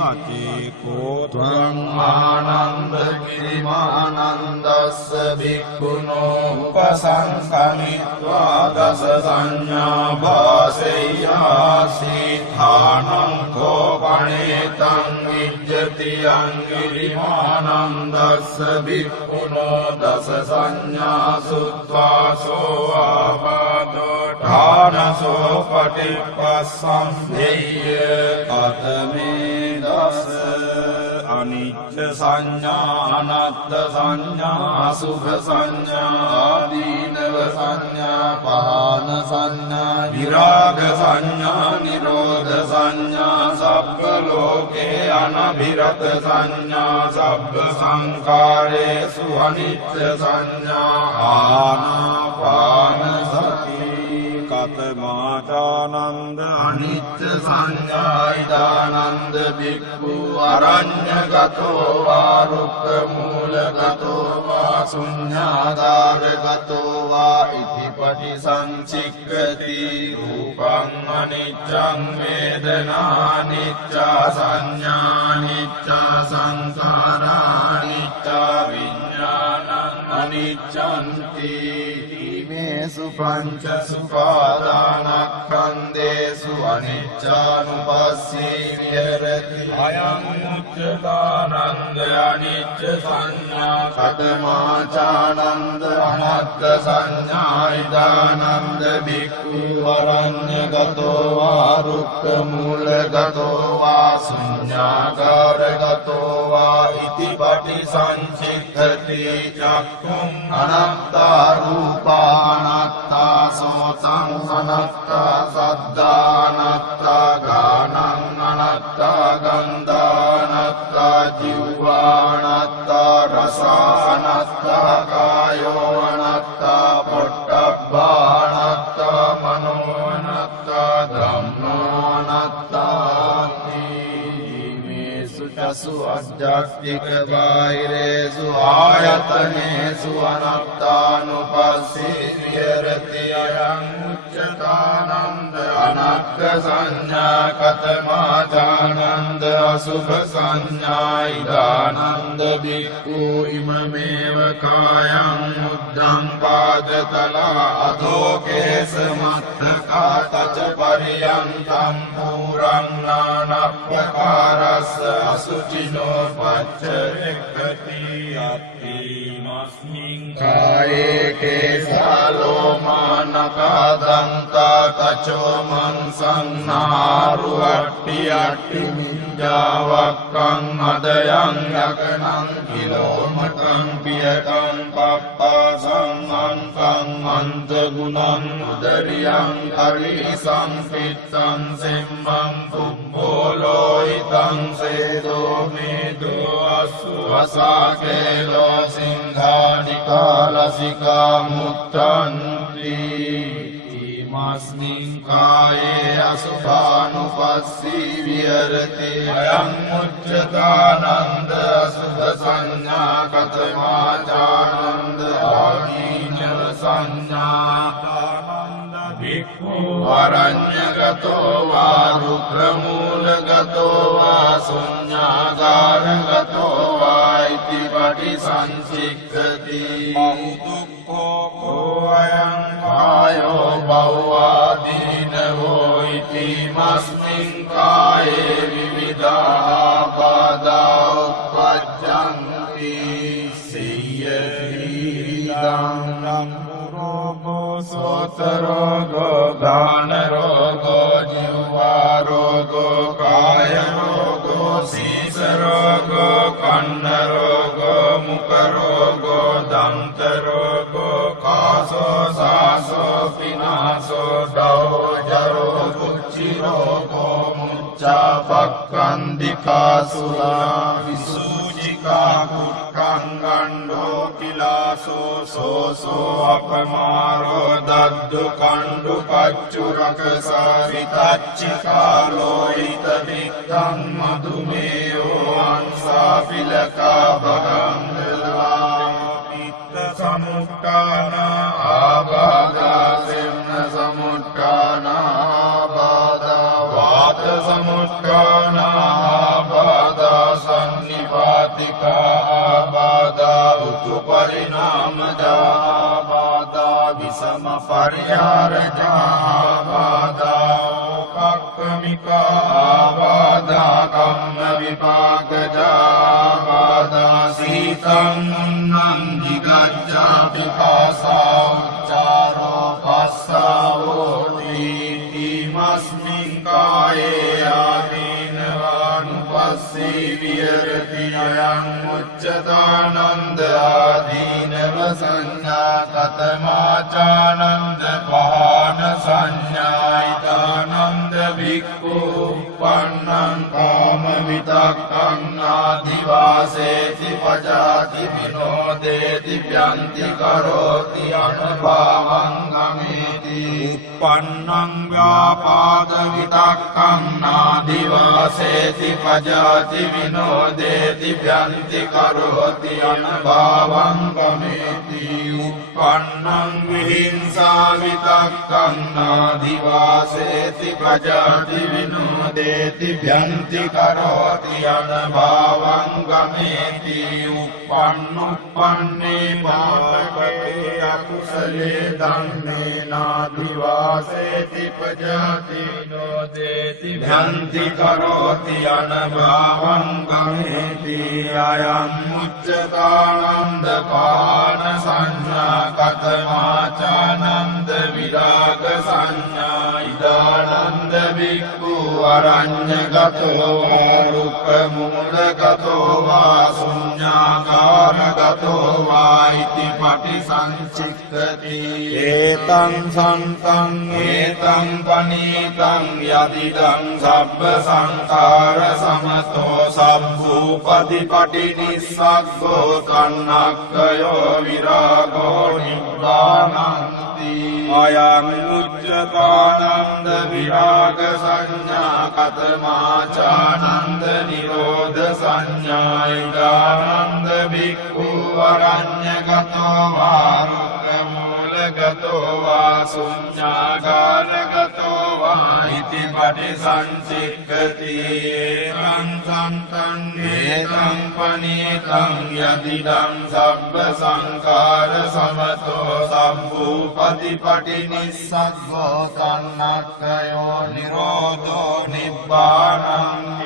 සචේකෝ ත්වං ආනන්ද ගිරිමානන්දස්ස භික්ඛුනෝ උපසංකමිත්වා දස සංඥා වාසෙය්‍යාසි ධානං කෝපණේතං විජ්ජති අංගිරිමානන්දස්ස භික්ඛුනෝ දස සංඥා සුත්වාසෝ ආපාදෝ ධානසෝ පටිපස්සම්භේය කතමේ දස අනිච්ච සංඥා අනත්ත සංඥා අසුභ සංඥා ආදීනව සංඥා පහන සංඥා විරාග සංඥා නිරෝධ සංඥා සබ්බ ලෝකේ අනබිරත සංඥා සබ්බ සංකාරේසු අනිච්ච සංඥා ආනාපාන සති කතමාචානන්ද අනිච්ච සංඥායිදානන්ද බික්ඛු අරඤ්ඤගතෝ වා රුක්ඛ මූලගතෝ වා ශුඤ්ඤාගාරගතෝ වා ඉතිපටි සංචික්ඛති රූපං අනිච්ඡං වේදනානිච්ඡා සංඥානිච්ඡා සංඛාරානිච්ඡා විඤ්ඤාණං අනිච්ඡන්ති මේසු පංච සුපාදානස්කන්ධේසු අනිච්චානුපස්සී විහෙරති අයං උච්චතානන්ද අනිච්ච සංඥා කතමාචානන්ද අනත්ත සංඥායිදානන්ද බික්ඛු වරඤ්ඤගතෝ වා රුක්ඛ මූලගතෝ වා ශුඤ්ඤාගාරගතෝ වා ඉතිපටි සංචික්ඛති චක්ඛුං අනත්තා රූපා අනත්තා සෝතං අනත්තා සද්ධානත්තා ගානං අනත්තා ගන්ධානත්තා ජීවානත්තා රසානත්තා කායෝ අනත්තා පොට්ටබ්බානත්තා මනෝනත්තා ධම්මෝනත්තා සු අජ්ජත්තික බාහිරේසු ආයතනේසු අනත්තානුපස්සී විහෙරති අයං උච්ච මුච්චතානන්ද අනත්ථ සංඥා කතමාචානන්ද අසුභ සංඥා ඉදානන්ද බික්ඛු ඉමමේව කායං මුද්ධං පාදතලා අදෝකේස මත්තකා තච පරියන්තං පුරන්නානප්පකාරස්ස අසුචිනෝ පච්චරෙක්ඛති අත්ථීමස්මින් කායේ කේසාලෝමානකා දන්තා තචෝ මන්සං නාරු අට්ටි අට්ටි මිඤ්ඤාවක්ඛං අදයන් යකනං කිලෝමකං පියකං පප්පාසං අංකං අන්තගුණං උදරියං හරිසං පිත්තං සෙම්මං පුබ්බෝලෝහිතං සේදෝ මේදෝ අස්සවසාකේලෝ සිංහානිකා ලසිකා මුත්තන්ති ඉමස්මින් කායේ අසුභානුපස්සී විහෙරති අයං උච්චතානන්ද අසුභ සංඥා කතමාචානන්ද ආදීනව සංඥා භික්ඛු අරඤ්ඤගතෝ වා රුක්ඛමූලගතෝ වා ශුඤ්ඤාගාරගතෝ වා ඉති පටිසංසික්ඛති දුක්ඛෝ කෝ අයං කායෝ භවවාදීනවෝ ඉති මස්මින් කායේ විවිධා පාදා උප්පජ්ජන්ති සිය්‍යතිදං සෝතරෝගෝ ගානරෝගෝ ජීවාරෝගෝ කායරෝගෝ සීසරෝගෝ කන්නරෝගෝ මුකරෝගෝ දන්තරෝගෝ කාසෝ සාසෝ පිනාසෝ දෝජරෝ කුච්චිරෝගෝ මුච්චාපක්ඛන්දිකා සුලා විසූජිකා කුක්ඛංගණ්ඩෝ කිලාසෝ සෝසෝ අපමාරෝ දද්දු කණ්ඩු පච්චුරකසා විතච්චිකාලෝ හිත විත්තං මදුමේයෝ අංසා පිලකා භගංගලා පිත්ත සමුට්ඨාන ආබාධා සෙම්න සමුට්ඨාන ආබාධා වාත සමුට්ඨාන ආබාධා සන්නිපාතිකා ආබාධා උතු පරිණාමදා ආබාධා විසම පරිහාරජා ආබාධා ඕපක්ඛමිකා ආබාධා කම්ම විපාකජා ආබාධා සීතං උන්නං නිගච්ඡා පිපාසා උච්චාරෝ පස්සාවෝ තීමස්මින් කායේ ආදීනවානුපස්සී විහෙරති අයං උච්චතානන්ද ආදීනව සංඥා කතමාචානන්ද පහන සංඥායිතානන්ද භික්ඛු උප්පන්නං කාම විතක්ඛං ආදිවාසේති පජාති විනෝදේති ප්‍යන්ති කරෝති අනුභවං ගමේති උප්පන්නං ව්‍යාපාද විතක්ඛං ආදිවාසේති පජාති විනෝදේති ප්‍යන්ති කරෝති අනුභවං ගමේති උප්පන්නං විහිංසා විතක්ඛං ආදිවාසේති පජාති විනෝදේති ප්‍යන්ති කරෝති අනුභවං ගමේති උප්පන්නුප්පන්නේ පාපකේ අකුසලේ ධම්මේ නාදිවාසේති පජාති විනෝදේති ප්‍යන්ති කරෝති අනුභවං ගමේති අයං උච්චතානන්ද පාන සංඥා කතමාචානන්ද විරාග සංඥා ඉදානන්ද බික්ඛු අරඤ්ඤගතෝ වා රුක්ඛමූලගතෝ වා ශුඤ්ඤාකාරගතෝ වා ඉති පටිසංචික්ඛති ඒතං සම්තං ඒතං පනීතං යදිදං සබ්බ සංඛාර සමතෝ සබ්බූපදීපටි නිස්සග්ගෝ තණ්හක්ඛයෝ විරාගෝ නිබ්බානන්ති අයං උච්චතානන්ද විරාග සංඥා කතමාචානන්ද නිරෝධ සංඥායිදානන්ද භික්ඛු අරඤ්ඤගතෝ වා රුක්ඛමූලගතෝ වා ශුඤ්ඤාගාර වායිති පටිසංචික්ඛති ඒතං සන්තං ඒතං පනීතං යදිදං සබ්බ සංඛාර සමතෝ සම්භූපතිපටි නිස්සග්ගෝ සන්නක්ඛයෝ නිරෝධෝ නිබ්බානං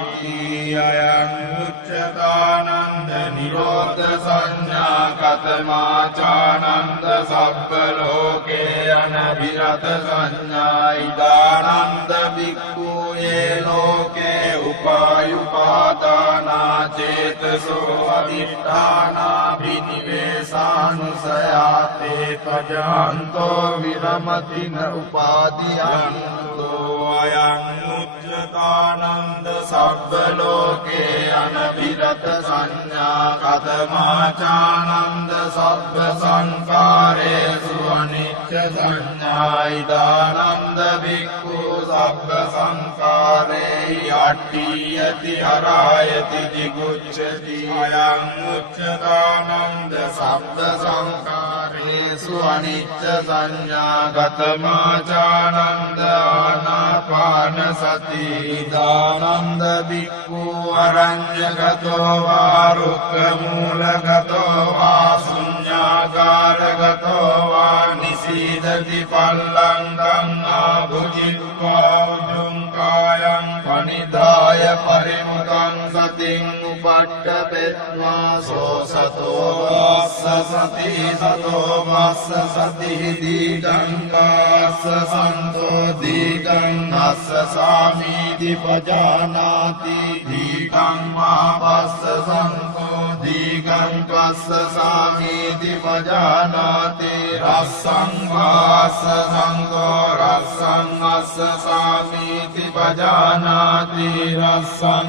අයං උච්චතානන්ද නිරෝධ සංඥා කතමාචානන්ද සබ්බ ලෝකේ අනවිරත සංඥා ඉදානන්ද බික්ඛු යේ ලෝකේ උපායුපාදානා චේතසෝ අදිඨානා විනිවේසානුසයාතේ පජාන්තෝ විරමතින උපාදීයන්තෝ අයං උච්චතානන්ද සබ්බ ලෝකේ අනවිරත සංඥා කතමාචානන්ද සබ්බ සංඛාරේසු අනිච්ච සංඥා ඉදානන්ද බික්ඛු සබ්බ සංඛාරේ යට්ඨියති හරායති jigucchati අයං උච්චතානන්ද සබ්බ සංඛාරේසු අනිච්ච සංඥා කතමාචානන්ද ආනාපාන සති ඉදානන්ද බික්ඛු අරඤ්ඤගතෝ වා රුක්ඛමූලගතෝ වා ශුඤ්ඤාකාරගතෝ වා නිසීදති පල්ලංකං ආභුජිත්වා උජුං කායං පනිදාය පරිමුඛං සතින් උපට්ඨපෙත්වා සෝ සතෝ වාස්ස සති සතෝ වාස්ස සති දීඝං කාස්ස සන්තෝ දීඝං අස්ස සාමීති පජානාති දීඝං වාපස්ස සන්තෝ දීඝං පස්ස සාමීති පජානාති රස්සං වාස්ස සන්තෝ රස්සං අස්ස සාමීති පජානාති රස්සං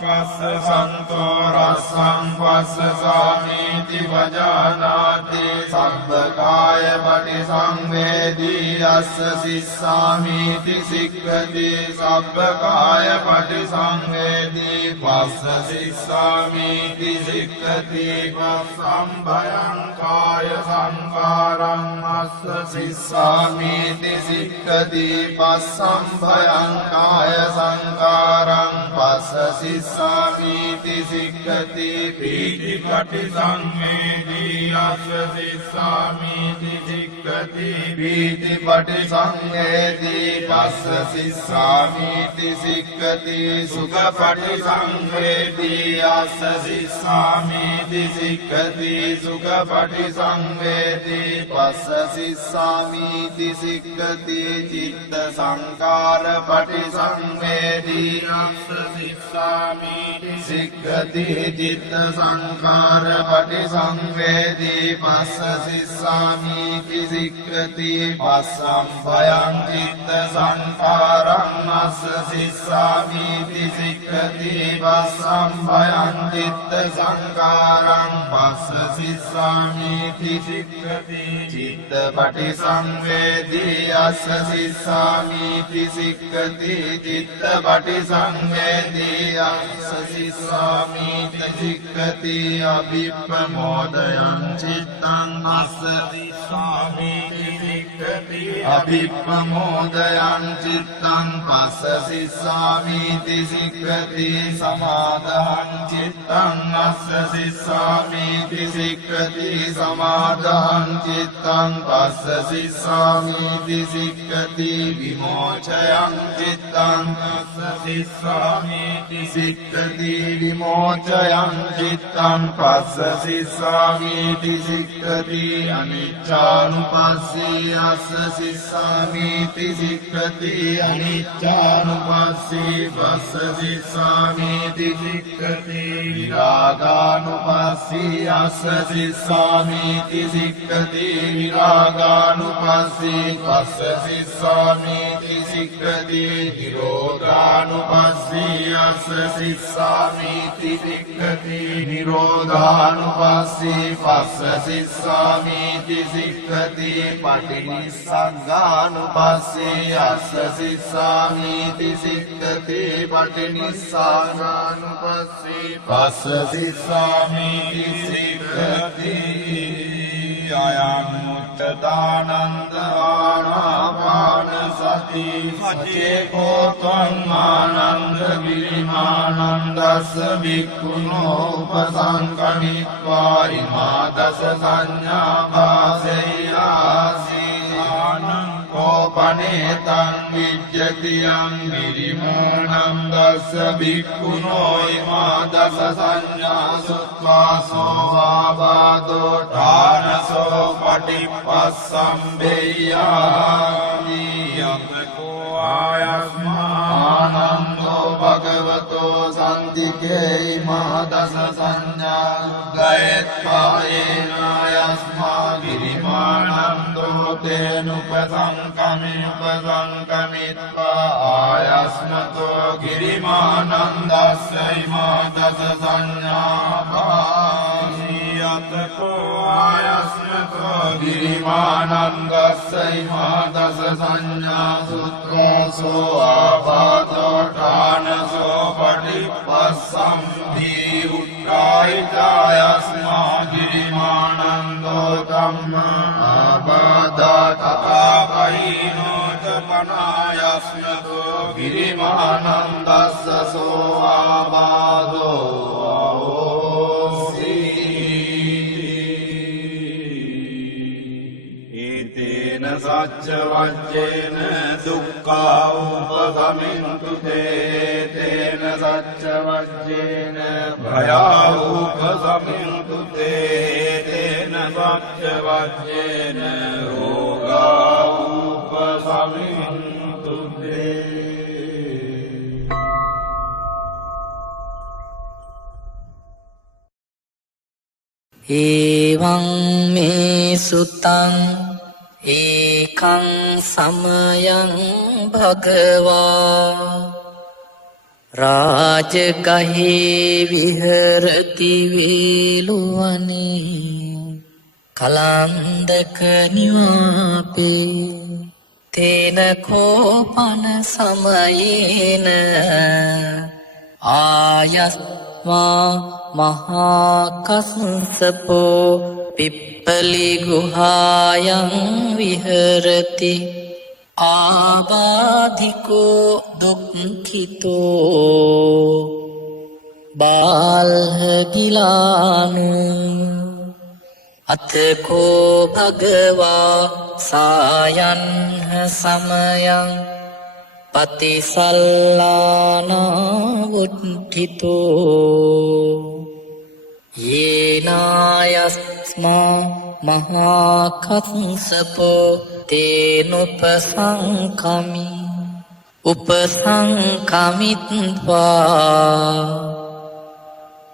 පස්ස සන්තෝ රස්සං පස්ස සාමීති පජානාති සබ්බකාය පටිසංවේදී අස්ස සිස්සාමීති සික්ඛති සබ්බකාය පටිසංවේදී පස්ස සිස්සාමීති සික්ඛති පස්සම් භයං කාය සංකාරං අස්ස සිස්සාමීති සික්ඛති පස්සම් භයං කාය සංකාරං පස්ස සිස්සාමීති සික්ඛති පීති පටිසංවේදී අස්ස සිස්සාමීති සික්ඛති පීති පටිසංවේදී පස්ස සිස්සාමීති සික්ඛති සුඛ පටිසංවේදී අස්ස සිස්සාමීති සික්ඛති සුඛ පටිසංවේදී පස්ස සිස්සාමීති සික්ඛති චිත්ත සංකාර පටිසංවේදී අස්ස සිස්සාමීති සික්ඛති චිත්ත සංකාර පටිසංවේදී පස්ස සිස්සාමීති සික්ඛති පස්සම් භයං චිත්ත සංකාරං අස්ස සිස්සාමීති සික්ඛති පස්සම් භයං චිත්ත සංකාරං පස්ස සිස්සාමීති සික්ඛති චිත්ත පටිසංවේදී අස්ස සිස්සාමීති සික්ඛති චිත්ත පටිසංවේදී අස්ස සිස්සාමීති සික්ඛති අභිප්පමෝදයං චිත්තං අස්ස සිස්සාමීති සික්ඛති අභිප්පමෝදයං චිත්තං පස්ස සිස්සාමීති සික්ඛති සමාදහං චිත්තං අස්ස සිස්සාමීති සික්ඛති සමාදහං චිත්තං පස්ස සිස්සාමීති සික්ඛති විමෝචයං චිත්තං අස්ස සිස්සාමීති සික්ඛති විමෝචයං චිත්තං පස්ස සිස්සාමීති සික්ඛති අනිච්චානුපස්සී අස්ස සිස්සාමීති සික්ඛති අනිච්චානුපස්සී පස්ස සිස්සාමීති සික්ඛති විරාගානුපස්සී අස්ස සිස්සාමීති සික්ඛති විරාගානුපස්සී පස්ස සිස්සාමීති සික්ඛති නිරෝධානුපස්සී අස්ස සිස්සාමීති සික්ඛති නිරෝධානුපස්සී පස්ස සිස්සාමීති සික්ඛති පටිනිස්සග්ගානුපස්සී අස්ස සිස්සාමීති සික්ඛති පටිනිස්සග්ගානුපස්සී පස්ස සිස්සාමීති සික්ඛති අයං උච්චතානන්ද ආනාපාන සති සචේකෝ ත්වං විරිමානන්දස්ස භික්ඛුනෝ උපසංකමිත්වා ඉමා දස සංඥා භාසෙයාසි කෝපනේතං විජ්ජතියං විරිමානන්දස්ස භික්ඛුනෝ ඉමා දස සංඥා සුත්වා සෝවාබාදෝ ඨානසෝ පටිපස්සම්බේයාති යතකෝ ආයස්මානන්දෝ භගවතෝ සම්තිකේ ඉමා දස සංඥා ගයත්වා ඒනායස්මා ගිරිමානන්දෝ තේනුපසංකමිත්වා ආයස්මතෝ ගිරිමානන්දස්ස ඉමා දස සංඥා යතකෝ ආයස්මතෝ ගිරිමානන්දස්ස ඉමා දස සංඥා සුත්‍රෝසෝ ආපාදෝ ඨානසෝ පටිපස්සම්පි උත්‍රායිතායස්මා ගිරිමානන්දෝ ධම්ම ආපාදා තථාපයිනෝ තපනායස්මතෝ ගිරිමානන්දස්ස සෝ ආපාදෝ සච්ච වජ්ජේන දුක්ඛා උපගමින්තු තේන සච්ච වජ්ජේන භයා උපගමින්තු තේන සච්ච වජ්ජේන රෝගා උපගමින්තු එවං මේ සුතං ඒකං සමයං භගවා රාජගහේ විහරති වේලුවනේ කලන්දක නිවාපේ තේන කෝපන සමයේන ආයස්වා මහා කස්සපෝ පිප්පලි ගුහායං විහරති ආබාධිකෝ දුක්ඛිතෝ බාල්හ ගිලානු අතකෝ භගවා සායන්හ සමයං පතිසල්ලානා වුට්ඨිතෝ යේනායස්මා මහා කස්සපෝ තේනුපසංකමි උපසංකමිත්වා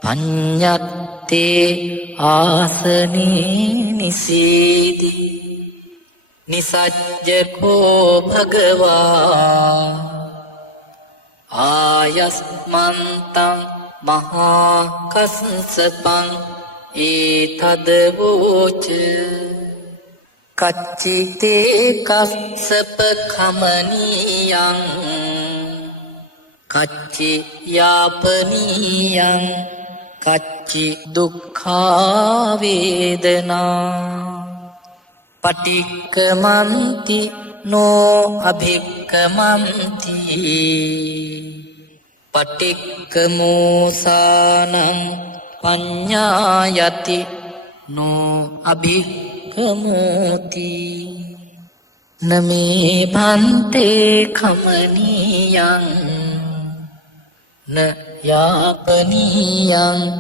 පඤ්ඤත්තේ ආසනේ නිසීදි නිසජ්ජකෝ භගවා ආයස්මන්තං මහා කස්සපං ඒතදවෝච කච්චිතේ කස්සප කමනීයං කච්චි යාපනීයං කච්චි දුක්ඛා වේදනා පටික්කමන්ති නෝ අභික්කමන්ති පටික්කමෝසානං පඤ්ඤායති නෝ අභික්කමෝති නමේ භන්තේ කමනීයං න යාපනීයං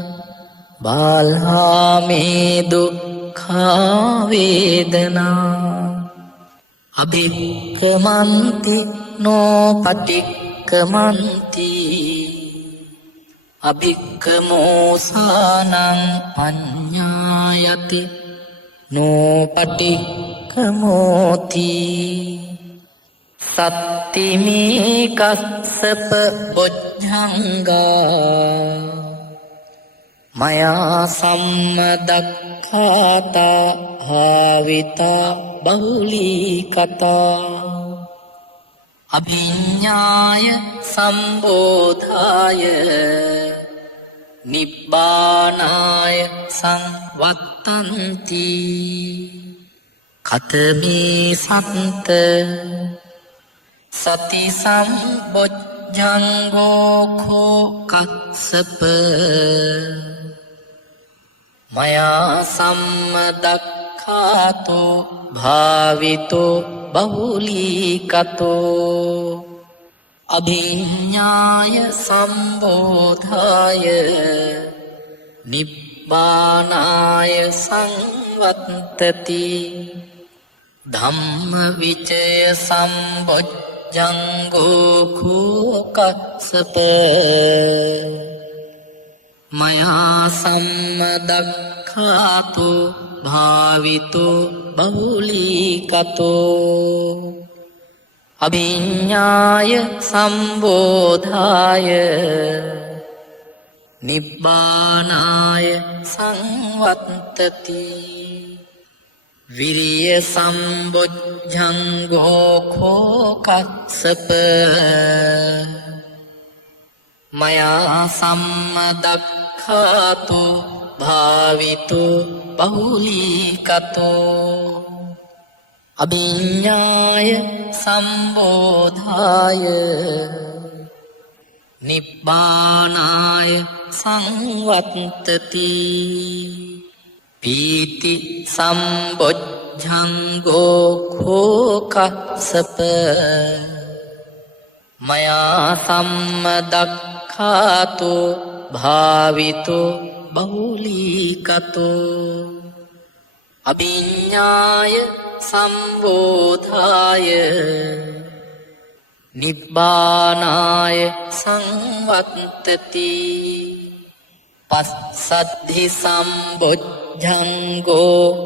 බාල්හාමේ දුක්ඛා වේදනා අභික්කමන්ති නෝ පටික්කමන්ති අභික්කමෝසානං පඤ්ඤායති නෝ පටික්කමෝති සත්තිමේ කස්සප බොජ්ජංගා මයා සම්මදක්ඛාතා හාවිතා බහුලී කතා අභිඤ්ඤාය සම්බෝධාය නිබ්බානාය සංවත්තන්ති කතමේ සත්ත සති සම්බොජ්ජංගෝ කෝ කස්සප මයා සම්මදක්ඛාතෝ භාවිතෝ බහුලීකතෝ අභිඤ්ඤාය සම්බෝධාය නිබ්බානාය සංවත්තති ධම්ම විචය සම්බොජ්ජංගෝ කෝකස්සප මයා සම්මදක්ඛාතෝ භාවිතෝ බහුලීකතෝ අභිඤ්ඤාය සම්බෝධාය නිබ්බානාය සංවත්තති විරිය සම්බොජ්ජංගෝ කෝකස්සප මයා සම්මදක්ඛාතෝ භාවිතෝ බහුලීකතෝ අභිඤ්ඤාය සම්බෝධාය නිබ්බානාය සංවත්තති පීති සම්බොජ්ජංගෝ කෝකස්සප මයා සම්මදක්ඛාතෝ භාවිතෝ බහුලීකතෝ අභිඤ්ඤාය සම්බෝධාය නිබ්බානාය සංවත්තති පස්සද්ධි සම්බොජ්ජංගෝ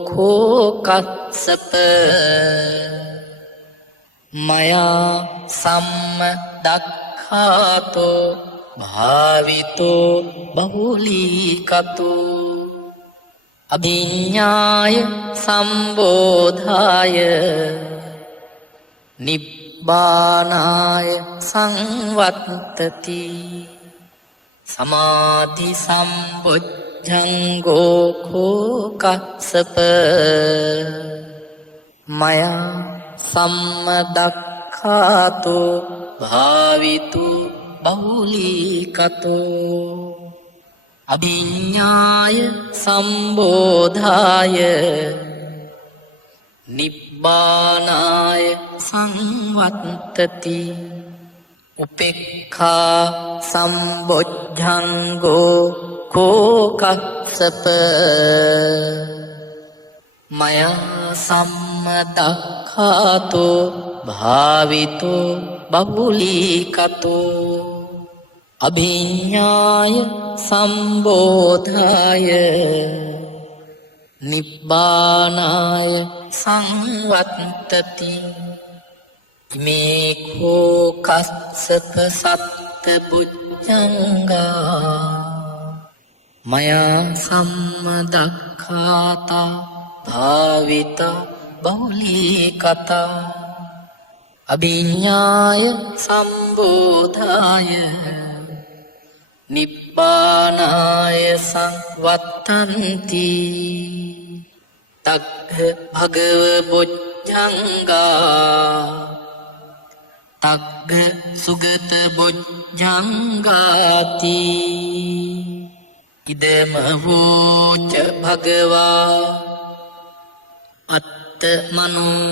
කෝකස්සප මයා සම්මදක්ඛාතෝ භාවිතෝ බහුලීකතෝ අභිඤ්ඤාය සම්බෝධාය නිබ්බානාය සංවත්තති සමාධි සම්බොජ්ජංගෝ කෝකස්සප මයා සම්මදක්ඛාතෝ භාවිතෝ බහුලීකතෝ අභිඤ්ඤාය සම්බෝධාය නිබ්බානාය සංවත්තති උපේක්ඛා සම්බොජ්ජංගෝ කෝකස්සප මයා සම්මදක්ඛාතෝ භාවිතෝ බහුලීකතෝ අභිඤ්ඤාය සම්බෝධාය නිබ්බානාය සංවත්තති මේ කෝකස්සප සත්ත බුද්ධංගා මයා සම්මදක්ඛාතා භාවිතා බහුලීකතා අභිඤ්ඤාය සම්බෝධාය නිබ්බානාය සංවත්තන්ති තග්ග භගව බොජ්ජංගා තග්ග සුගත බොජ්ජංගාති ඉදම වූච භගවා අත්තමනෝ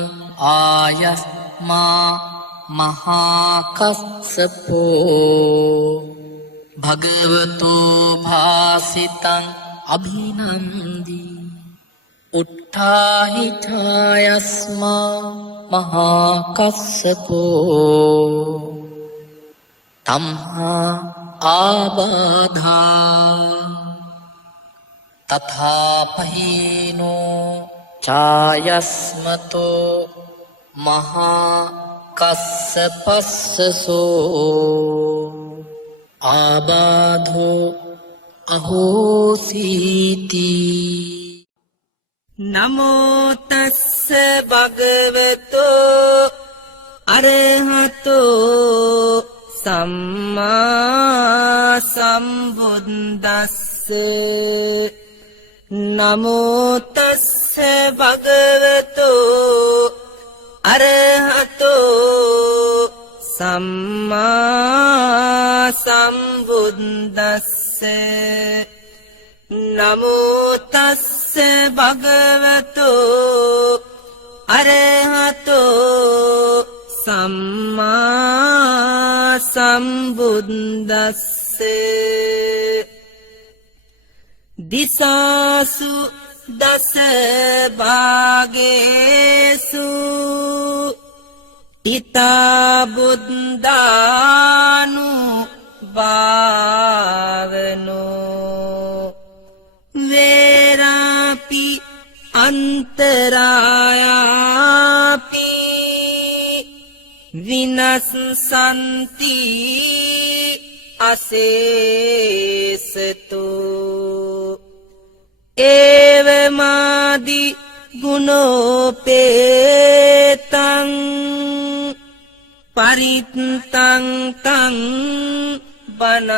ආයස්මා මහා කස්සපෝ භගවතෝ භාසිතං අභිනන්දී උට්ඨාහිඨායස්මා මහා කස්සපෝ තම්හා ආබාධා තථාපහීනෝ ඡායස්මතෝ මහා කස්සපස්සසෝ ආබාධෝ අහෝසීති නමෝ තස්ස භගවතෝ අරහතෝ සම්මා සම්බුද්දස්ස නමෝ තස්ස භගවතෝ අරහතෝ සම්මා සම්බුද්දස්ස නමෝ තස්ස භගවතෝ අරහතෝ සම්මා සම්බුද්දස්ස දිසාසු දස භාගේසු තිතා බුද්ධානු භාවනෝ වේරාපි අන්තරායාපි විනස්සන්ති අසේසතු ඒවමාදි ගුණෝපේතං පරිත්තං තං බනාමහේ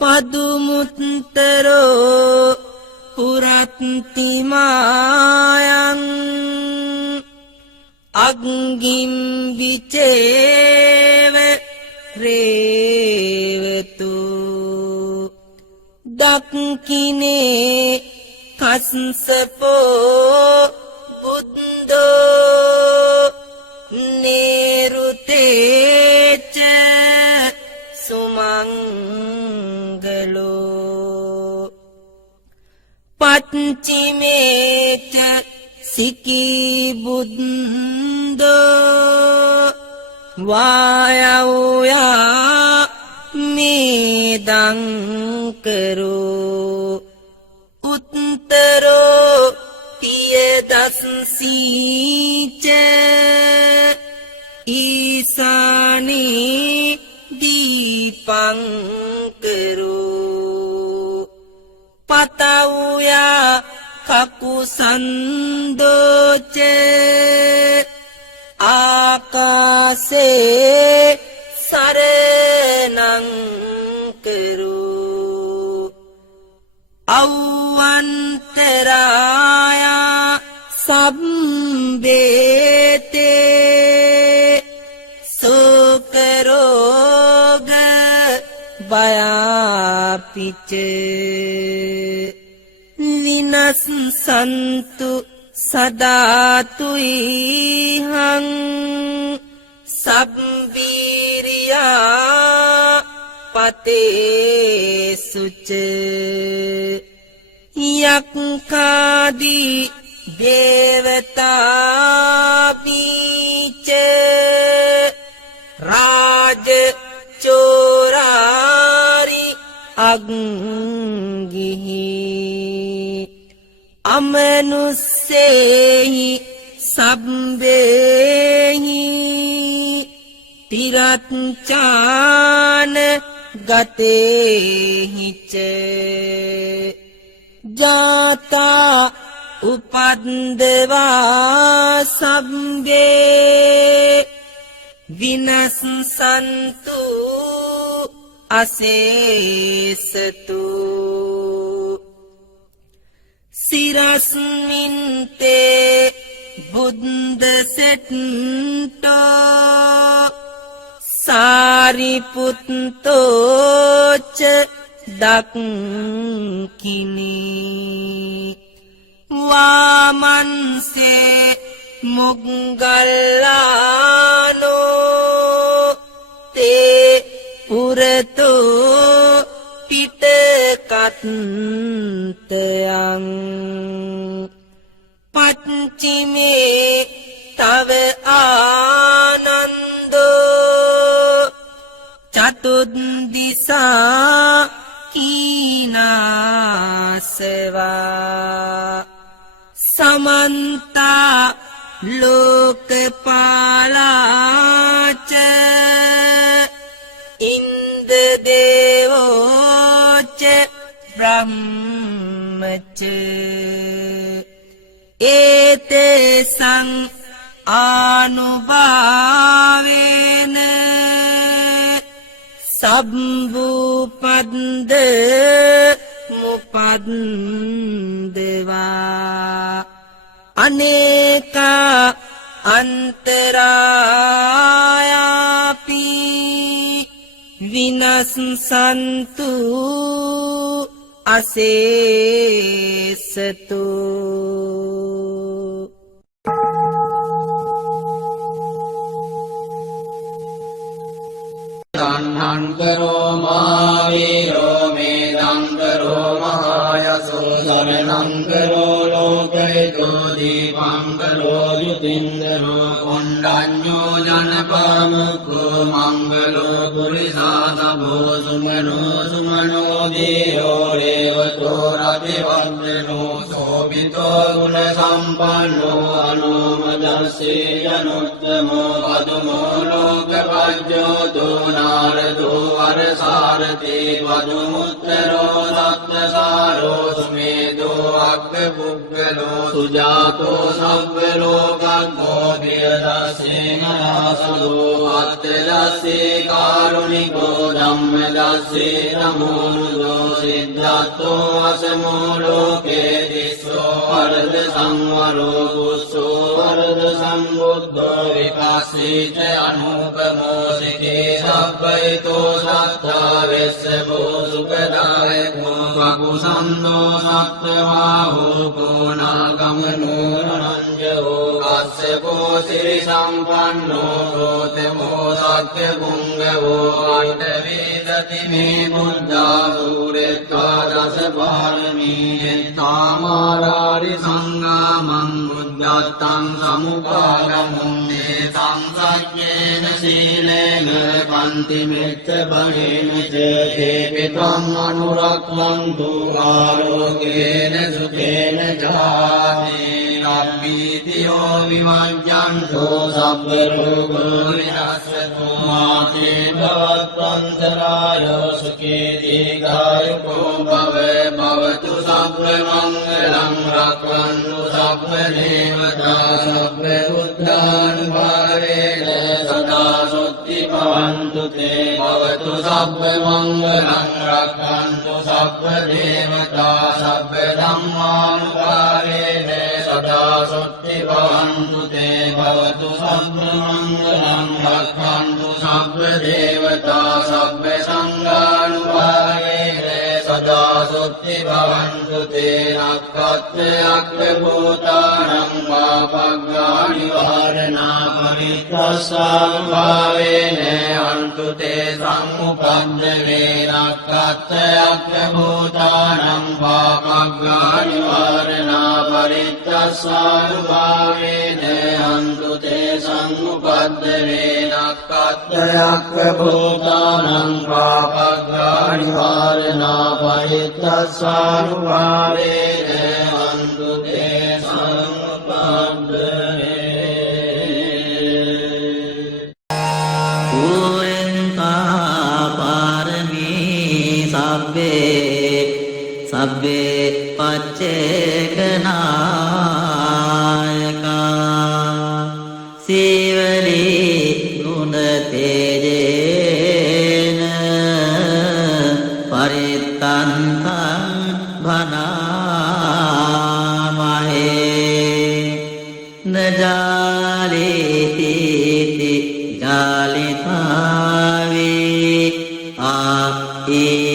පදුමුත්තරෝ පුරත්තිමායං අග්ගිම් විචේව රේවතු දක්කිනේ කස්සපෝ බුද්ධෝ නේරුතේච සුමංගලෝ පච්චිමේච සිකී බුද්ධෝ වායව්‍යා මේදං කරෝ උත්තරෝ පියදස්සීච ඊසානී දීපං කරෝ පතව්‍යා කකුසන්දෝච ආකාසේ සරණං කරෝ අව්වන්තරායා සබ්බේතේ සෝකරෝග බයාපිච විනස්සන්තු සදාතුයිහං සබ්බීරියා පතේසුච යක්ඛාදී දේවතාපීච රාජ චෝරාරි අග්ගිහි අමනුස්සේහි සබ්බේහි තිරච්ඡාන ගතේහිච ජාතා උපද්දවා සබ්බේ විනස්සන්තු අසේසතු සිරස්මින්තේ බුද්ධ සෙට්ටෝ සාරිපුත්තෝච දක්කිනි වාමන්සේ මොග්ගල්ලානෝ තේ පුරතෝ පිටකත්තයන් පච්චිමේ තව ආනන්දෝ චතුද්දිසා කීනාසවා සමන්තා ලෝකපාලාච ඉන්ද්‍රදේවෝච බ්‍රහ්මච ඒතේසං ආනුභාවේන සම්බුපද්ද මුපද්දවා අනේකා අන්තරායාපි විනස්සන්තු අසේසතු දන්නංකරෝ මාවීරෝ මේ දංකරෝ මහායසෝ සරණංකරෝ ලෝකයතෝ දීපංකරෝ යුතින්දරෝ කොණ්ඩඤ්ඤෝ ජනපරමුඛෝ මංගලෝ පුරිසාසභෝ සුමනෝ දීරෝ රේවතෝ රතිවන්දනෝ සෝභිතෝ ගුණ සම්පන්නෝ අනුමදස්සේ ජනුත්තමෝ පදුමෝ ලෝකපජ්ජෝ නාරදෝ වරසාරතේ වදුමුත්තරෝ දත්තසාරෝ සුමේදෝ අග්ගපුග්ගලෝ සුජාතෝ සබ්බ ලෝකග්ගෝ දියදස්සේනාසලෝ අත්තදස්සේ කාරුණිකෝ ධම්මදස්සේ නමෝනුදෝ සිද්ධාත්තෝ අසමෝ ලෝකේ දිස්සෝ වරද සංවරෝ කුස්සෝ වරද සම්බුද්ධෝ විපස්සීච අනුපමෝ සිකේ සබ්බයිතෝ සත්තා වෙස්සබෝ සුඛදායකෝ වකුසන්தோ සත්ත්වාහෝ කෝනාගමනෝ රණංජෝ කස්සකෝ සිරි සම්පන්නෝ ගෝතමෝ සත්‍ය පුංගවෝ අට්ඨවේදති මේ බුද්ධා සූරෙත්තා දස පාරමී තාමාරාරි සංඝාමං බුද්ධත්තං සමුපාගමුං දේතං සච්චේන සීලේන පන්ති මෙච්ච බහේන ච හේපිතං අනුරක්ඛන්තු ආලෝකේන සුඛේන ජාති රබ්බීතියෝ විවජ්ජන්තෝ සබ්බ රෝගෝ විනාශතෝ මාතේ භවත්වන්තරායෝ සුඛේ දීඝායුකෝ භවතු සබ්බ මංගලං රක්ඛන්තු සබ්බ දේවතා සබ්බ බුද්ධානුභාවේන සදා සොත්ති භවන්තු තේ භවතු සබ්බ මංගලං රක්ඛන්තු සබ්බ දේවතා සබ්බ ධම්මානුභාවේන සදා සොත්ති භවන්තු තේ භවතු සබ්බ මංගලං රක්ඛන්තු සබ්බ දේවතා සබ්බ සංඝානුභාවේන සදා සොත්ති භවන්තු තේ නක්ඛත්ථයක් භූතානං පාපග්ගානි වාරණා පරිත්‍ස්සානුභාවේන අන්තු තේ සම්මුපද්ද වේනක්ඛත්ථයක් භූතානං පාපග්ගානි වාරණා පරිත්‍ස්සානුභාවේන අන්තු තේ සම්මුපද්ද වේනක්ඛත්ථයක් භූතානං පාපග්ගානි වාරණා පරිත්‍ස්සානුභාවේන අන්තු තේ සම්මුපද්ද සබ්බේ පච්චේකනායකා සීවලී ගුණ තේජේන පරිත්තන්තං භනාමහේ නජාලීති ජාලිතාවේ ආයි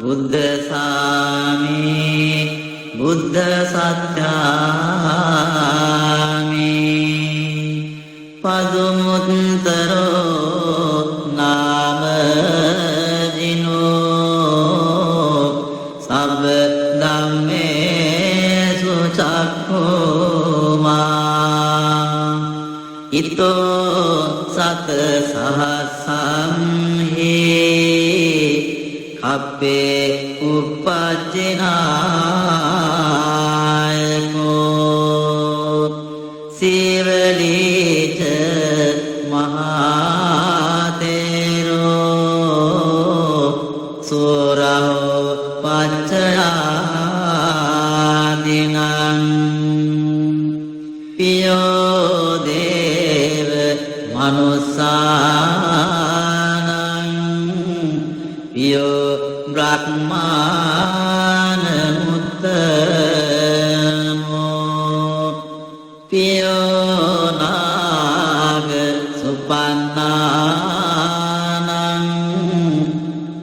බුද්ධ සාමි බුද්ධ සත්‍යාමි පදුමුත්තරෝ නාම දිනෝ සබ්බ ධම්මේසු චක්ඛුමා ඉතෝ සත සහස්සං අපේ උපජ්ජනායකෝ සීවලීච මහතේරෝ සෝරහෝ පච්චයාදිනං පියෝ දේව මනුස්සානං පියෝ බ්‍රහ්මාන මුත්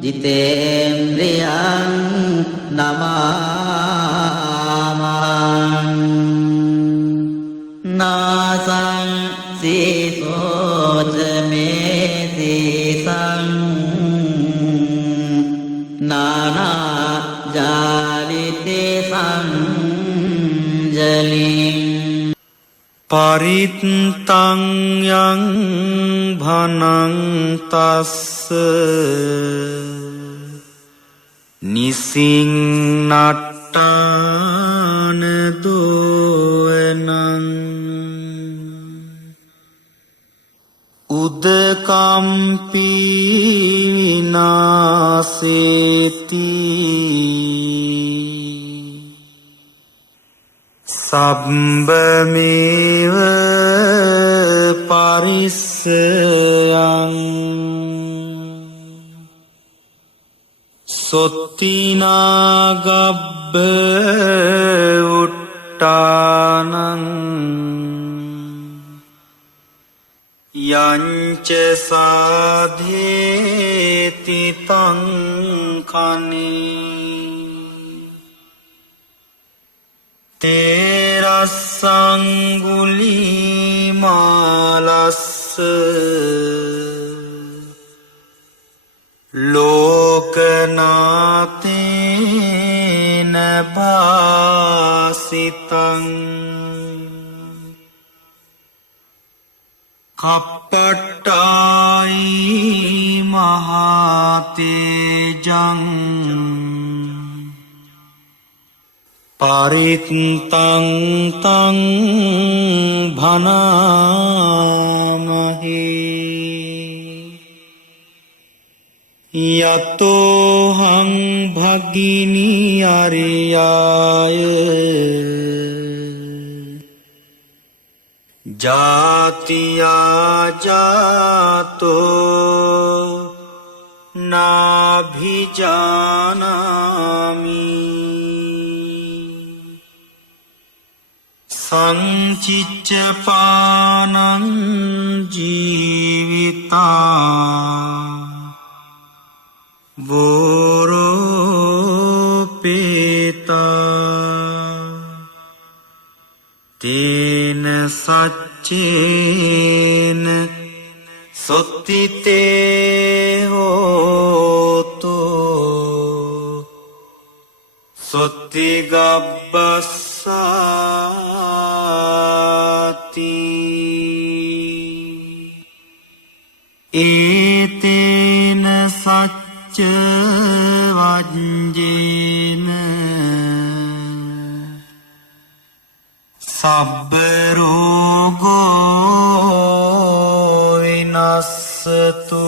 जितेन्द्रियं नमामहं नासं सीसोच मे सीसं नानाजालिते संजलिं පරිත්තං යං භනං තස්ස නිසින් නට්ටාන දෝවනං උදකම්පි විනාසේති සබ්බමේව පරිස්සයං සොත්තිනාගබ්බ උට්ටානං යංච සාධේති තං කනේ තේරස්සංගුලි මාලස්ස ලෝකනාතේන භාසිතං කප්පට්ටායි මහතේජං පරිත්තං තං භනාමහි යතෝහං භගිනි අරියාය ජාතියා ජාතෝ නාභිජානාමි සංචිච්ච පානං ජීවිතා වෝරෝපේතා තේන සච්චේන සොත්තිතේ හෝතු සොත්තිගබ්බස්සාති ඒතේන සච්ච වජ්ජේන සබ්බ රෝගෝ විනස්සතු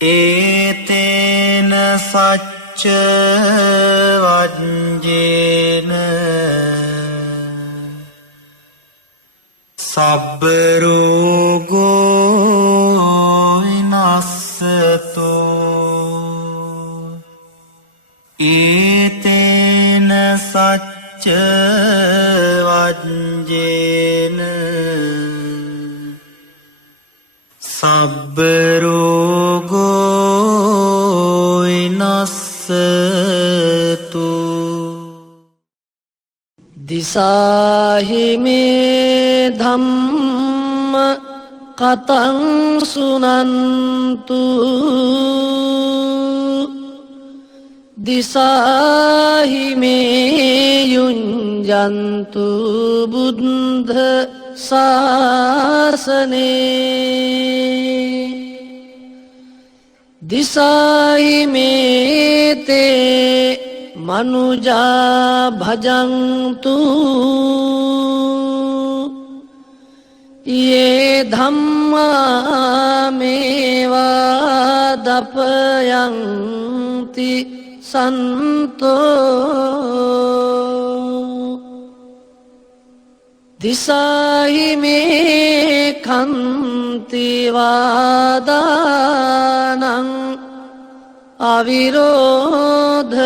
ඒතේන සච්ච වජ්ජේන සබ්බ රෝගෝ විනස්සතු ඒතේන සච්ච වජ්ජේන සබ්බ රෝගෝ විනස්සතු දිසාහි මේ ධම්ම කතං සුනන්තු දිසාහි මේ යුඤ්ජන්තු බුද්ධ ශාසනේ දිසාහි මේ තේ මනුජා භජන්තු යේ ධම්මා මේවා දපයන්ති සන්තෝ දිසාහි මේ කන්ති වාදානං අවිරෝධ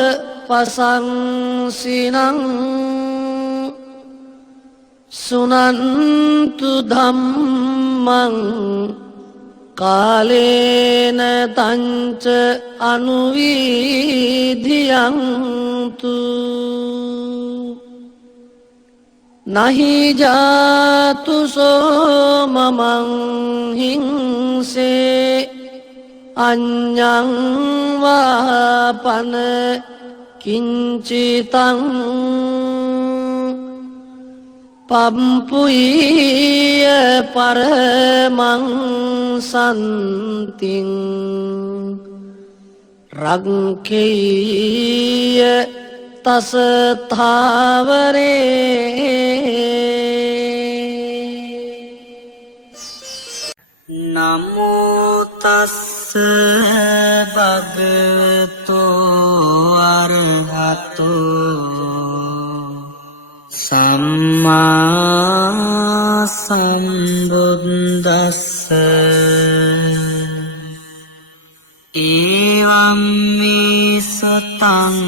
පසංසිනං සුනන්තු ධම්මං කාලේන තංච අනුවීධියන්තු නහි ජාතු සෝමමං හිංසේ අඤ්ඤං වාපන කිංචිතං පම්පුයිය පරමං සන්තිං රංකේය තස තාවරේ නමෝ තස්ස භගවතෝ අරහතෝ සම්මා සම්බුද්දස්ස එවං මේ සතං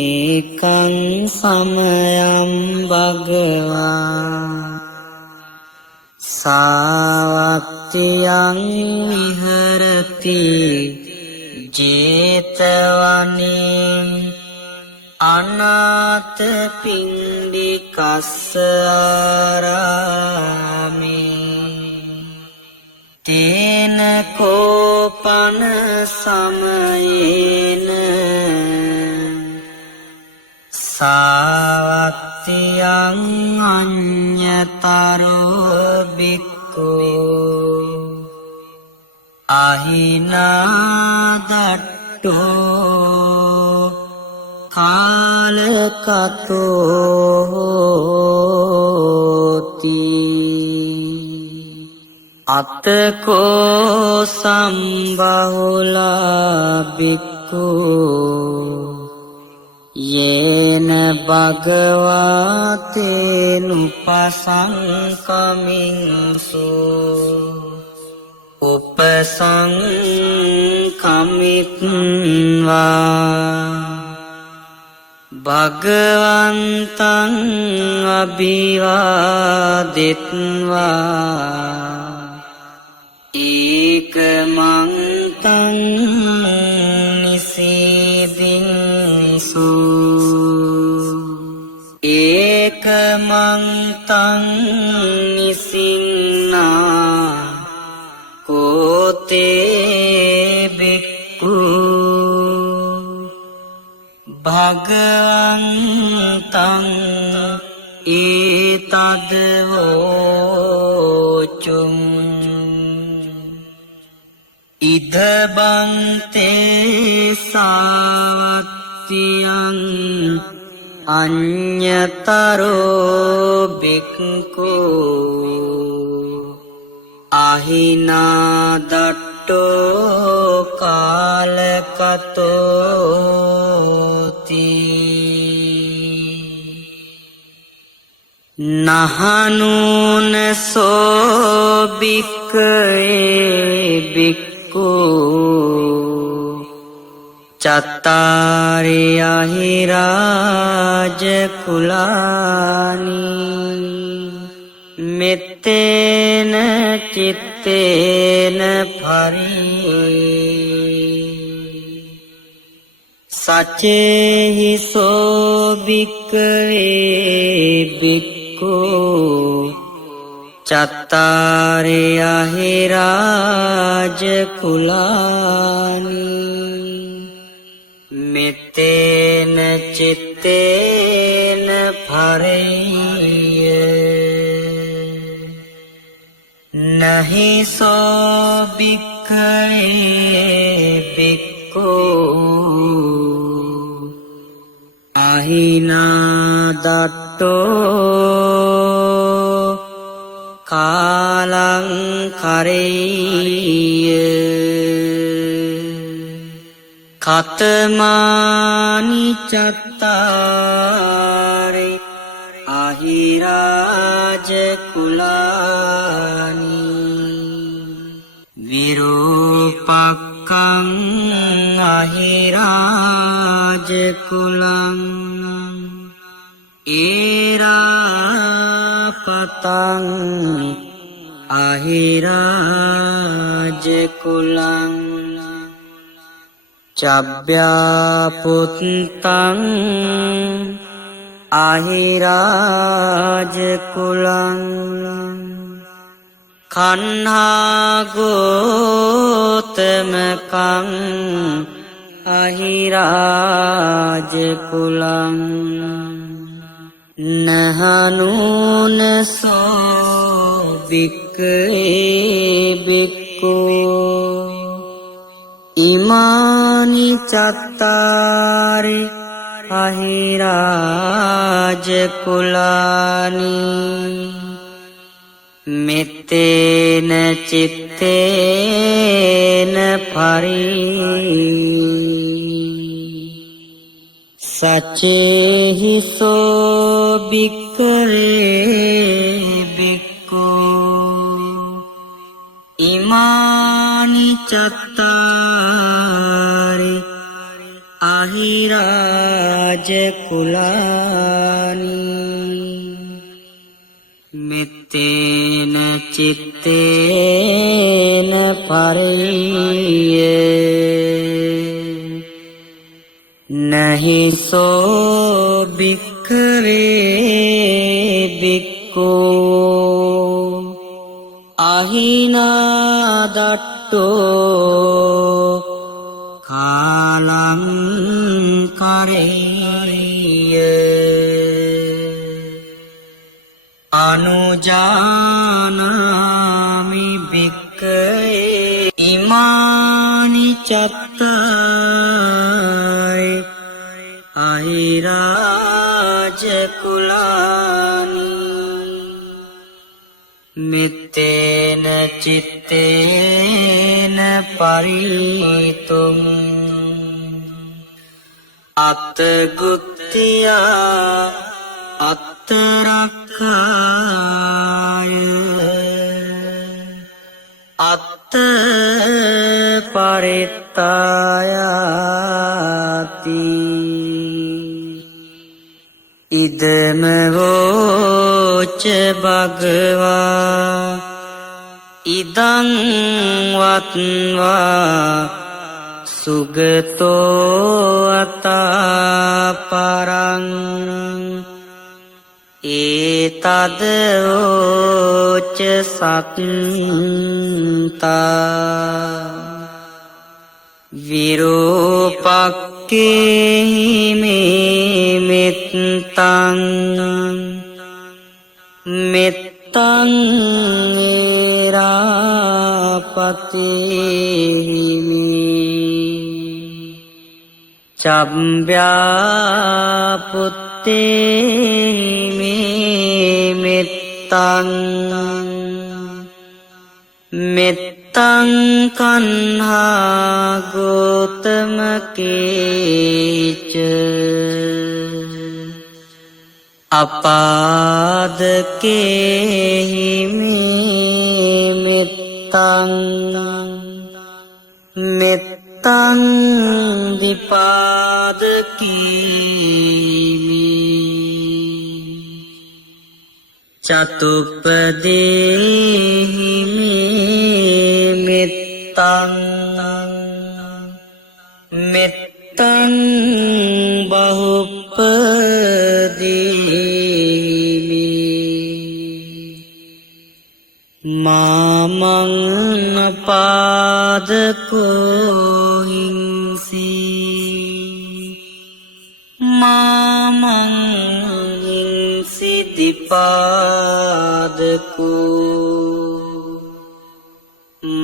ඒකං සමයං භගවා සාවත්තියං විහරති ජේතවනේ අනාථ පිණ්ඩිකස්ස ආරාමේ තේන කෝපන සමයේන සාවත්තියං අඤ්ඤතරෝ බික්ඛෝ අහිනාදට්ඨෝ කාලකතෝති අතකෝ සම්බහුලා බික්ඛෝ යේන භගවතේනුපසංකමින්සු උපසංකමිත්වා භගවන්තං අභිවාදෙත්වා ඒකමන්තං නිසීදින්සු ඒකමන්තං නිසින්නා කෝතේ බික්ඛු භගවන්තං ඊතදවෝචුම් ඉදබන්තේ සාවත්තියං අඤ්ඤතරෝ බික්ඛෝ අහිනාදට්ඨෝ කාලකතෝති නහනුන සෝ බික්ඛවේ බික්ඛෝ චත්තාරි අහිරාජ කුලානි මෙත්තේන චිත්තේන පරි සචේහි සෝ බික්ඛවේ බික්ඛෝ චත්තාරි අහිරාජ කුලානි මෙත්තේන චිත්තේන පරෙය්‍ය නහි සෝ බික්ඛවේ බික්ඛෝ අහිනාදට්ඨෝ කාලං කරෙය්‍ය කතමානි චත්තාරි අහිරාජ කුලානි විරූපක්ඛං අහිරාජ කුලං ඒරාපතං අහිරාජ කුලං චබ්බ්‍යාපුත්තං අහිරාජ කුලං කන්හාගෝතමකං අහිරාජ කුලං නහනුනසෝ බික්ඛවේ බික්ඛෝ ඉමානි චත්තාරි අහිරාජ කුලානි මෙත්තේන චිත්තේන පරි සචේහිසෝ බික්ඛවේ බික්ඛෝ ඉමානි චත්තාරි අහිරාජ කුලානි මෙත්තේන චිත්තේන පරිය නහිසෝ බික්ඛවේ බික්ඛෝ අහිනාදට්ඨෝ කාලං කරේය අනුජානාමි බික්ඛවේ ඉමානි චත්තාරි අහිරාජ කුලානි මෙත්තේන චිත්තේන පරිතුං අත්තගුත්තියා අත්තරක්ඛාය අත්ත පරිත්තායාති ඉදම වෝච භගවා ඉදං වත්වා සුගතෝ අතාපරං ඒතද වෝච සත්තා විරූපක්ඛේ මේ මෙත්තං මෙත්තං ඒරාපතේමි චබ්බ්‍යාපුත්තේමි මෙත්තං මෙත්තං කන්හා ගෝතමකේච අපාදකේහි මේ මෙත්තං මෙත්තං දීපාදකේමි චතුප්පදේහි මේ මෙත්තං මෙත්තං බහුප්පදේමි මාමං පාදකෝ හිංසි මාමං හිංසි දීපාදකෝ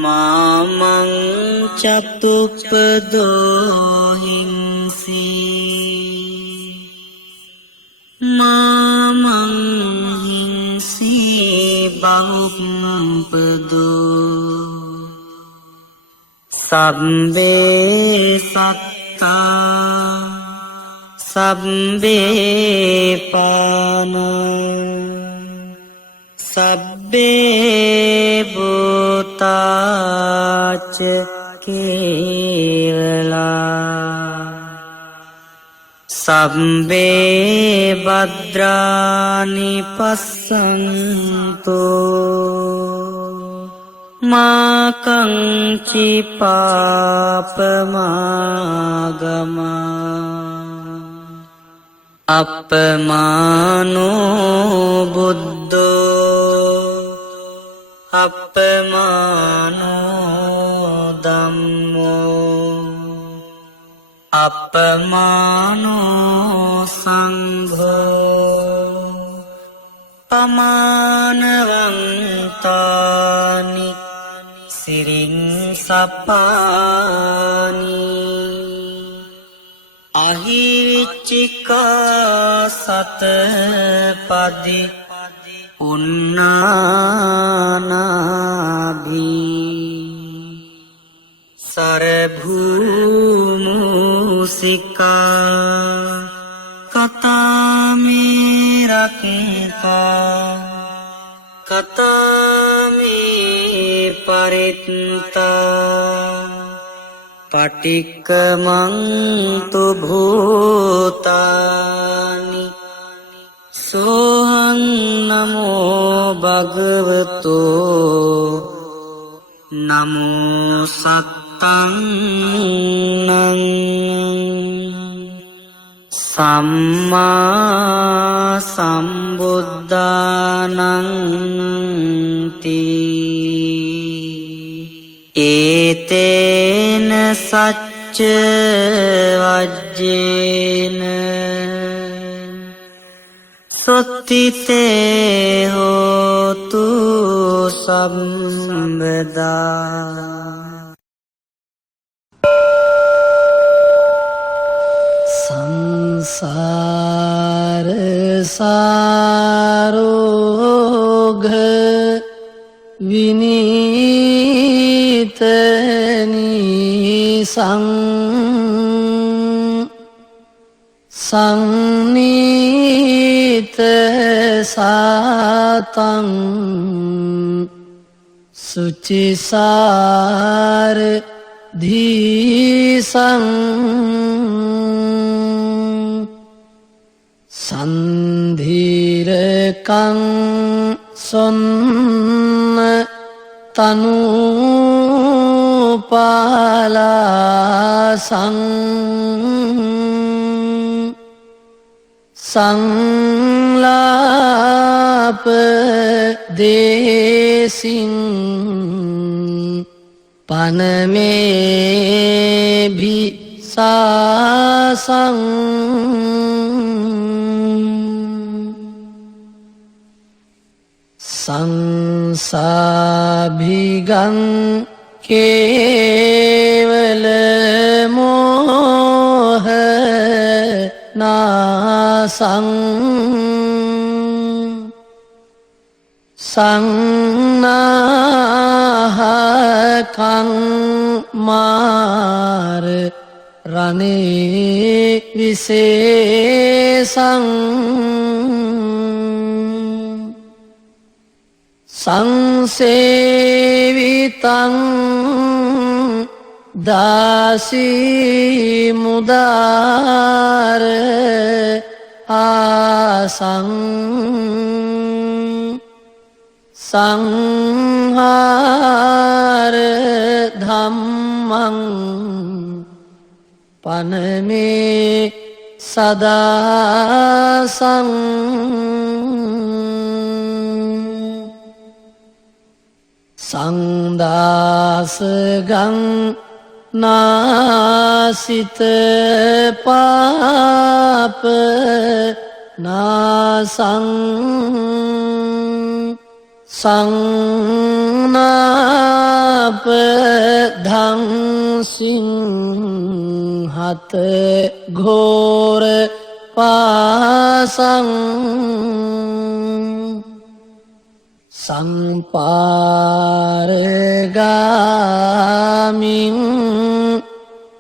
මාමං චතුප්පදෝ හිංසි මාමං හිංසි බහුප්පදෝ සබ්බේ සත්තා සබ්බේ පාන සබ්බේ භූතාච කේවලා සබ්බේ භද්‍රානි පස්සන්තෝ මාකංචි පාපමාගමා අපමානෝ බුද්ධෝ අපමානෝ ධම්මෝ අපමානෝ සංඝෝ පමානවන්තානි සිරින් සපානි අහිවිච්චිකා සතපදි උන්නානාභී සරභූමුසිකා කතාමේ රක්කා කතාමේ පරිත්තා පටික්කමන්තු භූතානි සෝහං නමෝ භගවතෝ නමෝ සත්තං නං සම්මා සම්බුද්ධානං තී ඒතේන සච්ච වජ්ජේන සොත්තිතේ හෝතු සම්බදා සංසාර සාරෝග විනීතනි සංනීත සාතං සුචිසාර ධීසං සන්ධීරකං සොන්න තනූපාලාසං සංලාප දේසින් පනමේභි සාසං සංසාභිගං කේවල මෝහ නාසං සංනාහකං මාර රනේ විශේෂං සංසේවිතං දාසී මුදාර ආසං සංහාර ධම්මං පනමේ සදාසං සංදාසගං නාසිත පාප නාසං සංනාප ධංසිං හත ඝෝර පාසං සංපාරගාමින්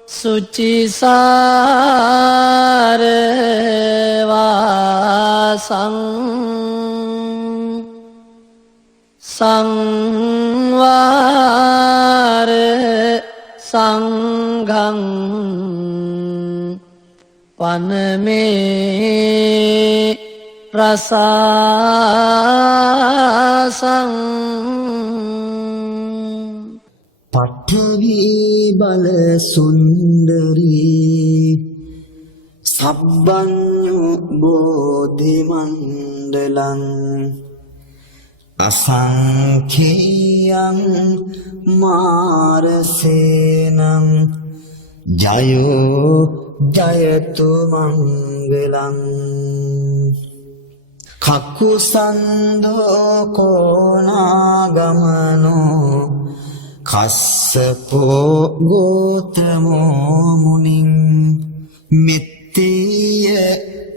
සුචිසාර වාසං සංවාර සංඝං පනමේ ප්‍රසාසං පඨවි බල සුන්දරී සබ්බඤ්ඤු බෝධි මණ්ඩලං අසංඛේයං මාරසේනං ජයෝ ජයතු මංගලං කකුසන්தோ කෝනාගමනෝ කස්සපෝ ගෝතමෝ මුනිං මිත්තිය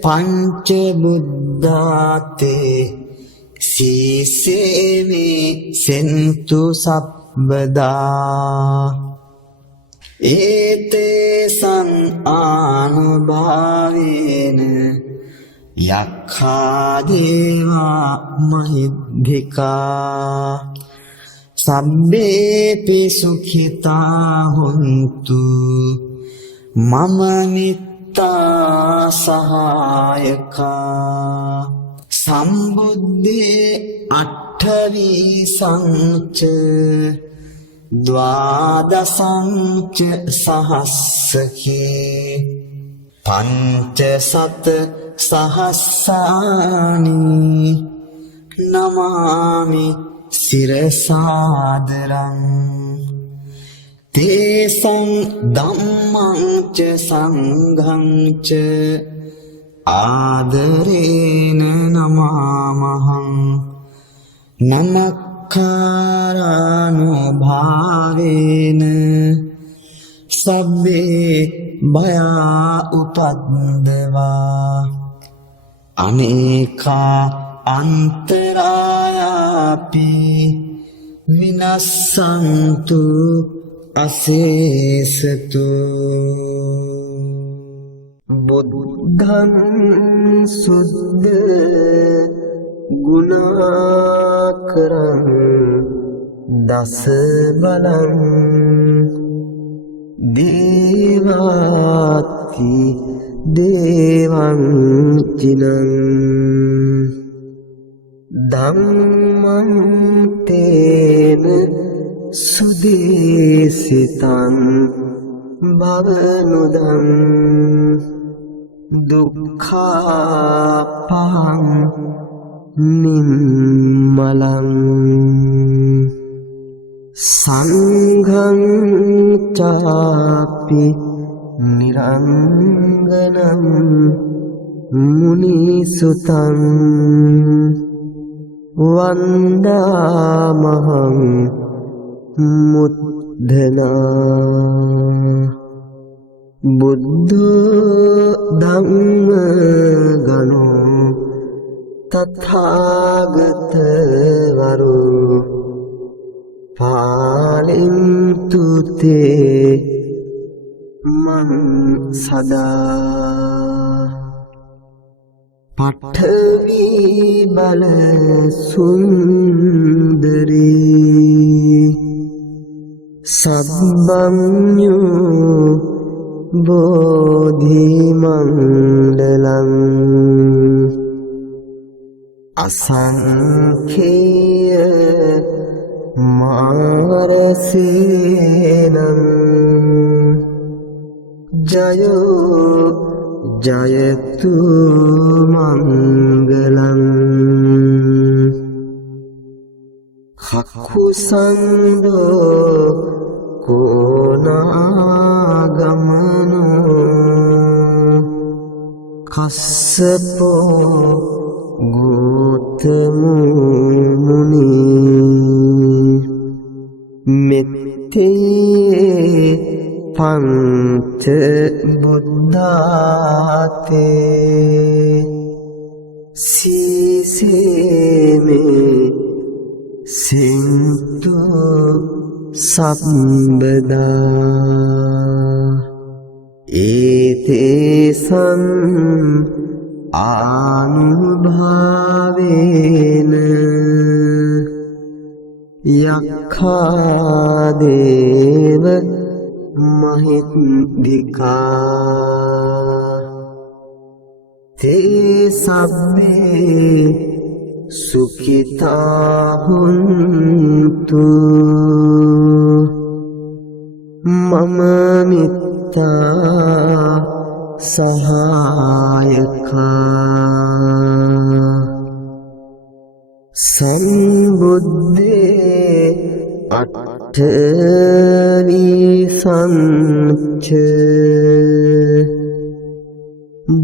පංච බුද්ධාතේ සීසේමි සෙන්තු සබ්බදා ඒතේසං ආනුභාවේන යක්ඛා දේවා මහිද්దికා සබ්බේපි සුඛිතා හොන්තු මම නිත්තා සහායකා සම්බුද්දේ අට්ඨවි සංච ද්වාදසංච සහස්සකේ පංච සත සහස්සානි නමාමි සිරසාදරං තේසං ධම්මං ච සංඝං ච ආදරේන නමාමහං නමක්ඛාරානෝ භාවේන සබ්බේ භයා උපද්දවා අනේකා අන්තරායාපි විනස්සන්තු අසේසතු බුද්ධං සුද්ධ ගුණාකරං දස බලං දේවාති දේවං චිනං ධම්මං තේන සුදේසිතං භවනුදං දුක්ඛාපහං නිම්මලං සංඝං චාපි නිරංගනං මුනිසුතං වන්දාමහං මුද්ධනා බුද්ධ ධම්ම ගණෝ තථාගත වරු පාලින්තු තේ මං සදා පඨවි බල සුන්දරී සබ්බඤ්ඤෝ බෝධි මණ්ඩලං අසංඛේය මාරසේනං ජයෝ ජයතු මංගලං කකුසන්தோ කෝනාගමනෝ කස්සපෝ ගෝතමෝ මුනි මෙත්තේ පංච බුද්ධාතේ සීසේමේ සින්තු සම්බදා ඒතේසං ආනුභාවේන යක්ඛා දේව මහිද්దికා තේ සබ්බේ සුඛිතා හුන්තු මම මිත්තා සහායකා සම්බුද්දේ අට්ඨවිසංච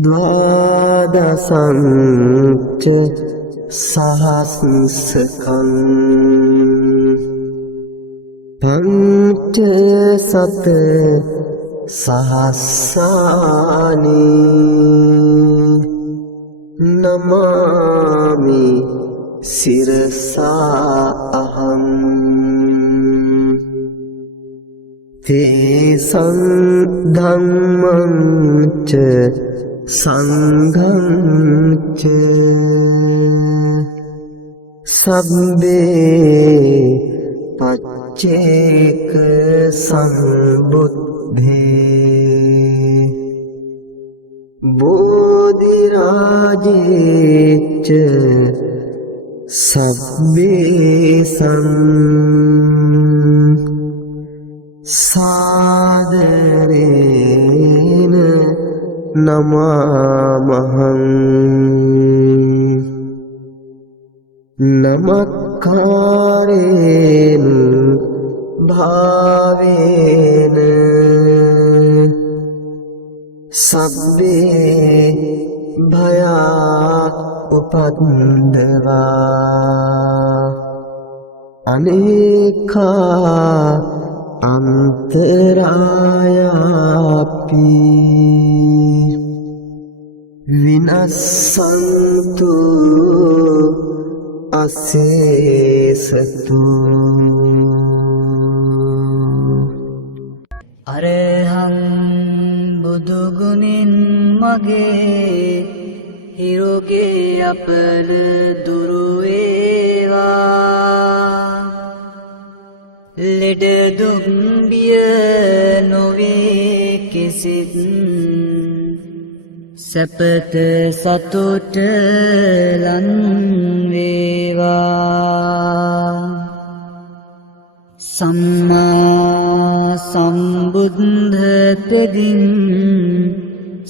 ද්වාදසංච සහස්කං පංච සත සහස්සානි නමාමි සිරසා අහං තේසං ධම්මං ච සංඝං ච සබ්බේ පච්චේක සම්බුද්ධේ බෝධි රාජේච්ච සබ්බේ සම් සාදරේන නමාමහං නමක්කාරේන භාවේන සබ්බේ භයා උපද්දවා අනේකා අන්තරායාපි විනස්සන්තු අසේසතු අරහං බුදුගුණින් මගේ හිරුගේ අපල දුරු වේවා ලෙඩ දුක් බිය නොවේ කිසිත් සැපත සතුට ලන් වේවා සම්මා සම්බුද්ධ තෙදින්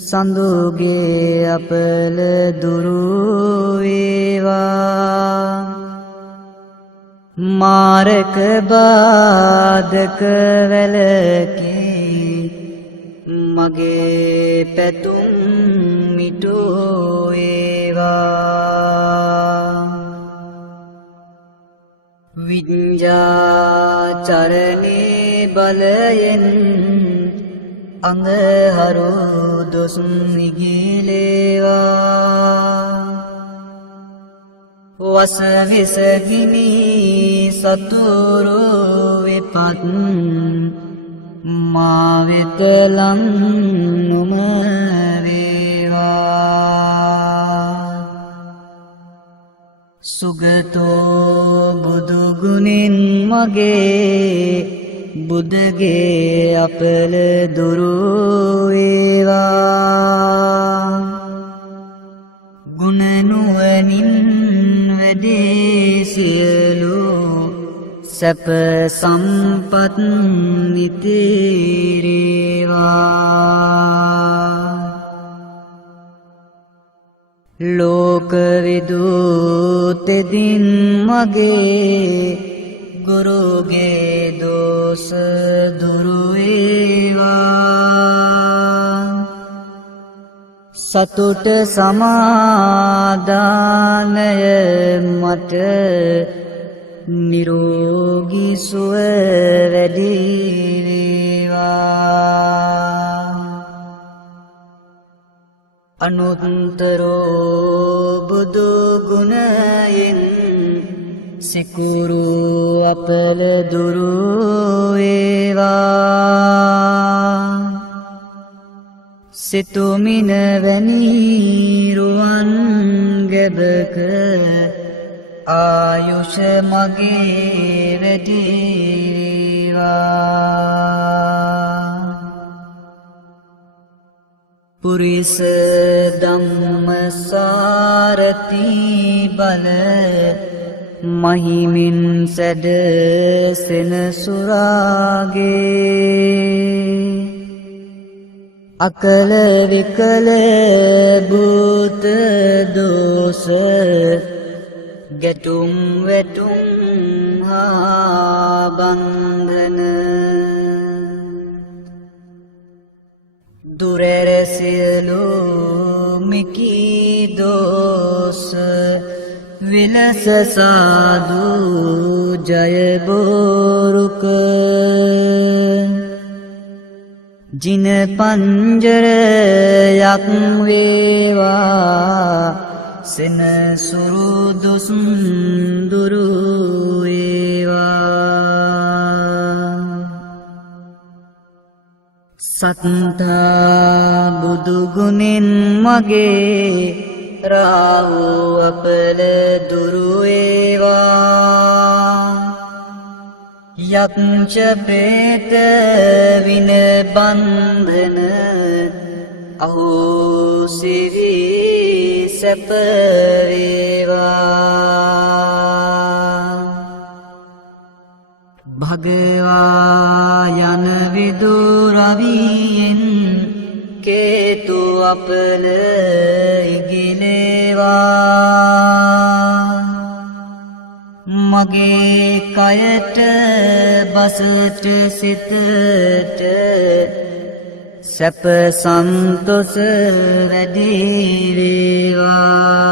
සඳුගේ අපල දුරු වේවා මාරක බාධක වැලකී මගේ පැතුම් මිටෝ වේවා විඤ්ඤාචරණේ බලයෙන් අඟහරු දොස් නිගිලේවා වස විසගිනි සතුරු විපත් මා වෙත ලං නොම වේවා සුගතෝ බුදු ගුණින් මගේ බුදගේ අපල දුරු වේවා ගුණ නුවණින් වැඩි සියලු සැප සම්පත් නිතිරේවා ලෝක විදූතෙදින් මගේ ගුරුගේ දෝස දුරු වේවා සතුට සමාදානය මට නිරෝගී සුව වැඩි වේවා අනුත්තරෝ බුදු ගුණයෙන් සිකුරු අපල දුරු වේවා සිතුමින වැනි රුවන් ගැබක ආයුෂ මගේ වැඩි වේවා පුරිස ධම්ම සාරති බල මහිමින් සැඩ සෙනසුරාගේ අකල විකල භූත දෝෂ ගැටුම් වැටුම් හා බන්ධන දුරැර සියලු මිකී දෝෂ විලස සාදු ජය බෝරුක ජින පංජරයක් වේවා සෙනසුරු දුස් දුරු වේවා සත්තා බුදු ගුණෙන් මගේ රාහු අපල දුරු වේවා යක්ෂ ප්‍රේත වින බන්ධන අහෝසි වී සැප වේවා භගවා යන විදුරවියෙන් කේතු අපල ඉගිලේවා මගේ කයට බසට සිතට සැප සන්තොස වැඩි වේවා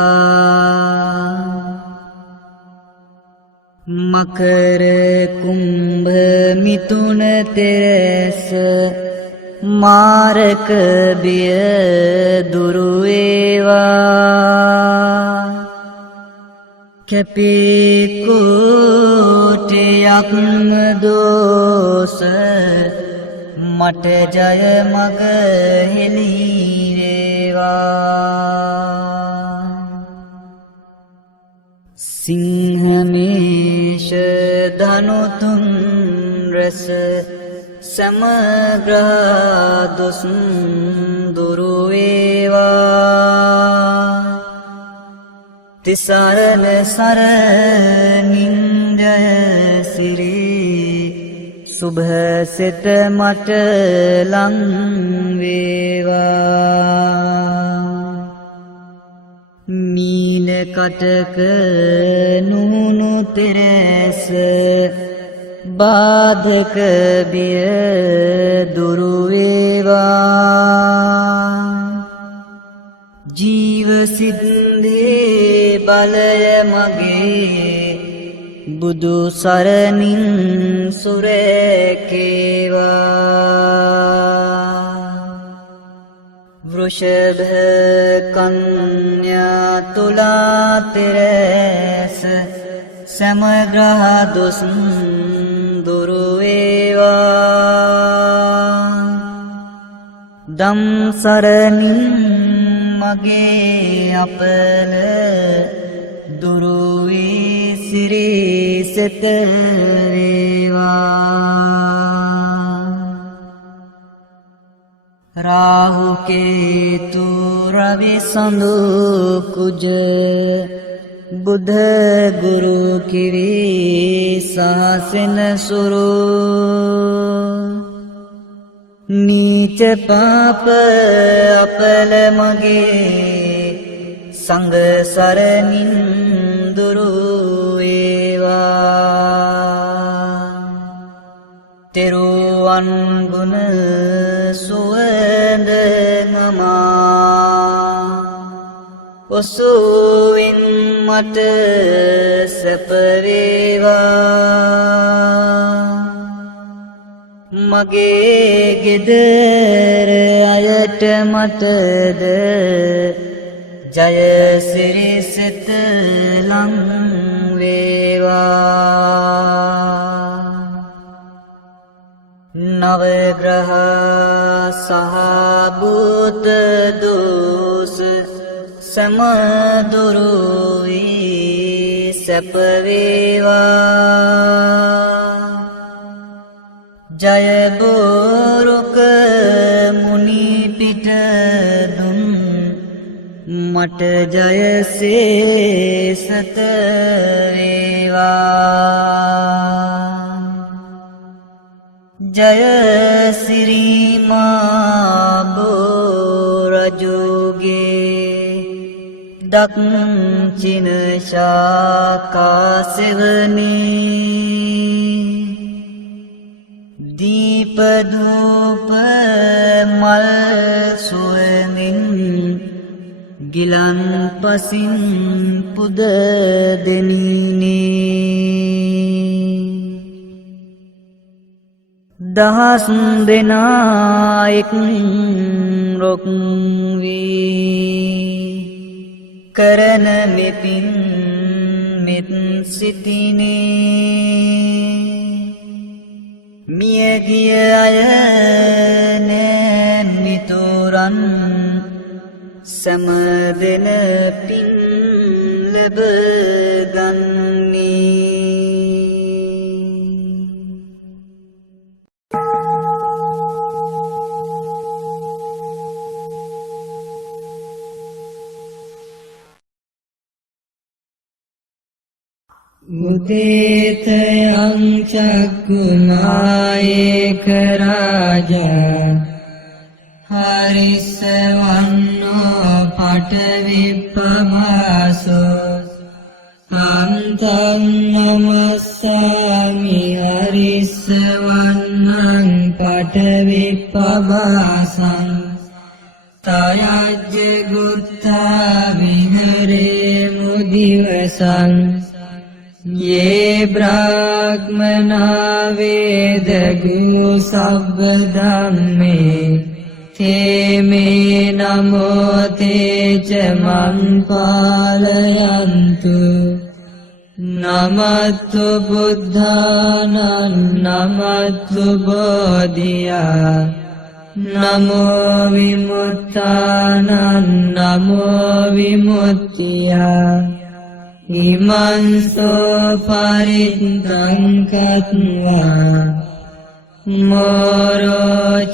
මකර කුම්භ මිථුන තෙරස මාරක බිය දුරු වේවා කැපී කෝටියක්ම දෝෂ මට ජය මග හෙළී වේවා සිංහමේෂ ධනුතුන් රස සමග්‍රහ දොස් දුරු වේවා තිසරණ සරණින් ජය සිරි සුභ සිත මට ලං වේවා මීන කටක නුණු තෙරස බාධක බිය දුරු වේවා ජීව සිද්ධේ බලය මගේ බුදු සරණින් සුරේකේවා වෘෂභ කන්‍යා තුලා තෙරස සමග්‍රහ දොස් දුරු වේවා දම් සරණින් මගේ අපල දුරු වී සිරි සෙත වේවා රාහු කේතු රවි සඳු කුජ බුධ ගුරු කිරි සහසෙන සුරු නීච පාප අපල මගේ සංඝ සරණින් දුරු වේවා තෙරුවන් ගුණ සුවඳ නමා ඔසුවින් මට සැප වේවා මගේ ගෙදර අයට මටද ජය සිරි සිත ලං වේවා නවග්‍රහ සහ භූත දෝෂ සමදුරු වී සැප වේවා ජය බෝරුක මුනි පිට දුන් මට ජයසේ සත වේවා जय श्री माबोरजोगे दक्षिण शाखा सिवनी दीप धूप मल सुवनिन गिलन पसिन पुद देनीने दहस देना एक रोकवी करन मिपिन मित सिद्धिने मियगिय आयने मितोरन समदिन पिन लबगन्नी उदेतयं चक्कुमायेक राजा हरिस्वन्नो पटविप्रभासो अन्तं नमस्सामि हरिस्वन्नं पटविप्रभासं तयाज्य गुत्ता विहरे मुदिवसं ये ब्राह्मणा वेदगु सब्बधम्मे ते मे नमो ते च मं पालयन्तु नमस्तु बुद्धानं नमस्तु बोधिया नमो विमुक्तानं नमो विमुक्तिया इमंसो परितं कत्वा मोरो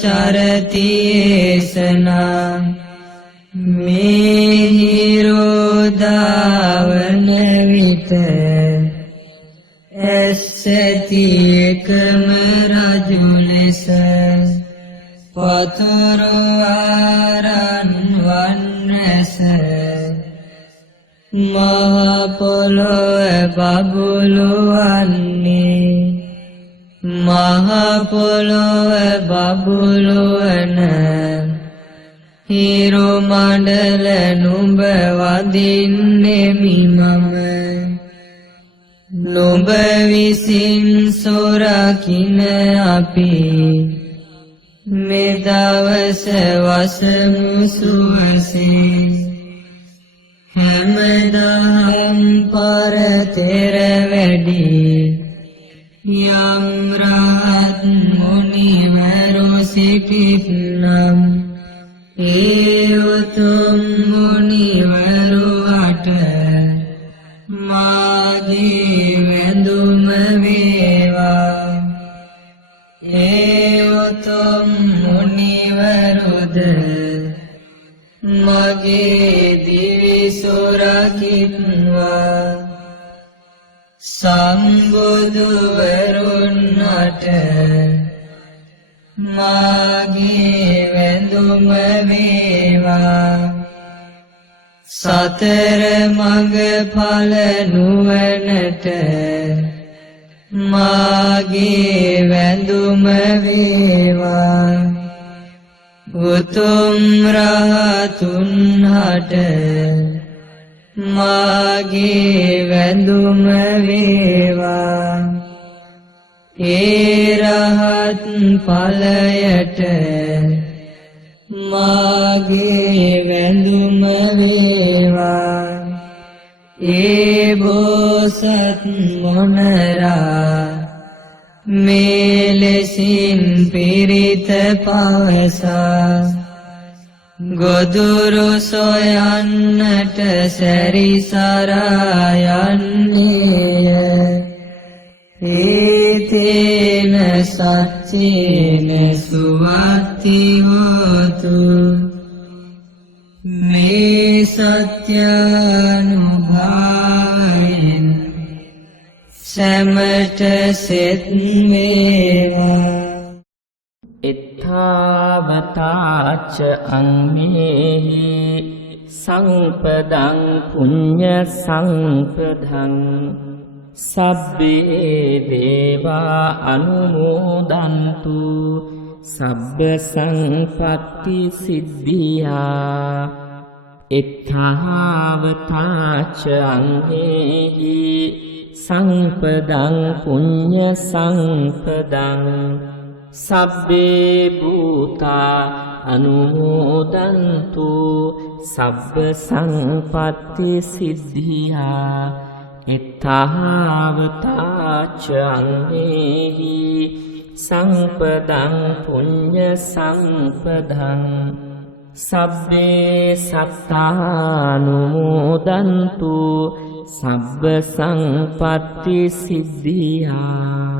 चरति येषना मेहिरो दावन वित एस्यति एकमराजुलेस पथुरो आरन वन्नस महापोलो बाबुलो अन्ने महापोलो बाबुलो न हीरो मंडल नुब वादिन्ने मिमम नुब विसिन सोराकिन अपि मेदावस वसमुसुवसे හැමදාම් පර තෙර වැඩි යම් රහත් මුනිවරු සිටිත්නම් ඒ උතුම් මුනිවරුවට මාගේ වැඳුම වේවා ඒ උතුම් මුනිවරුද මගේ සොරකිත්වා සම්බුදුවරුන්නට මාගේ වැඳුම වේවා සතර මඟ ඵල නුවණට මාගේ වැඳුම වේවා උතුම් රහතුන් හට මාගේ වැඳුම වේවා ඒ රහත් ඵලයට මාගේ වැඳුම වේවා ඒ බෝසත් මොනරා मेलेसिन पीरित पावसा गोदुरु सोयन्नट सरिसरायन्नेय एतेन सच्चेन सुवत्ति होतु मे सत्यानुभावेन සෙත් වේවා. ඉත්තාවතාච අංමේහි සංපදං පුඤ්ඤ සංපදං සබ්බේ දේවා අනුමෝදන්තු සබ්බ සංපත්ති සිද්ධියා. ඉත්තාවතාච අංමේහි සංපදං පුඤ්ඤ සංපදං සබ්බේ භූතා අනුමෝදන්තු සබ්බ සංපත්ති සිද්ධියා. ඉත්තාවතාච අංමේහි සංපදං පුඤ්ඤ සංපදං සබ්බේ සත්තානුමෝදන්තු සබ්බ සංපත්ති සිද්ධියා.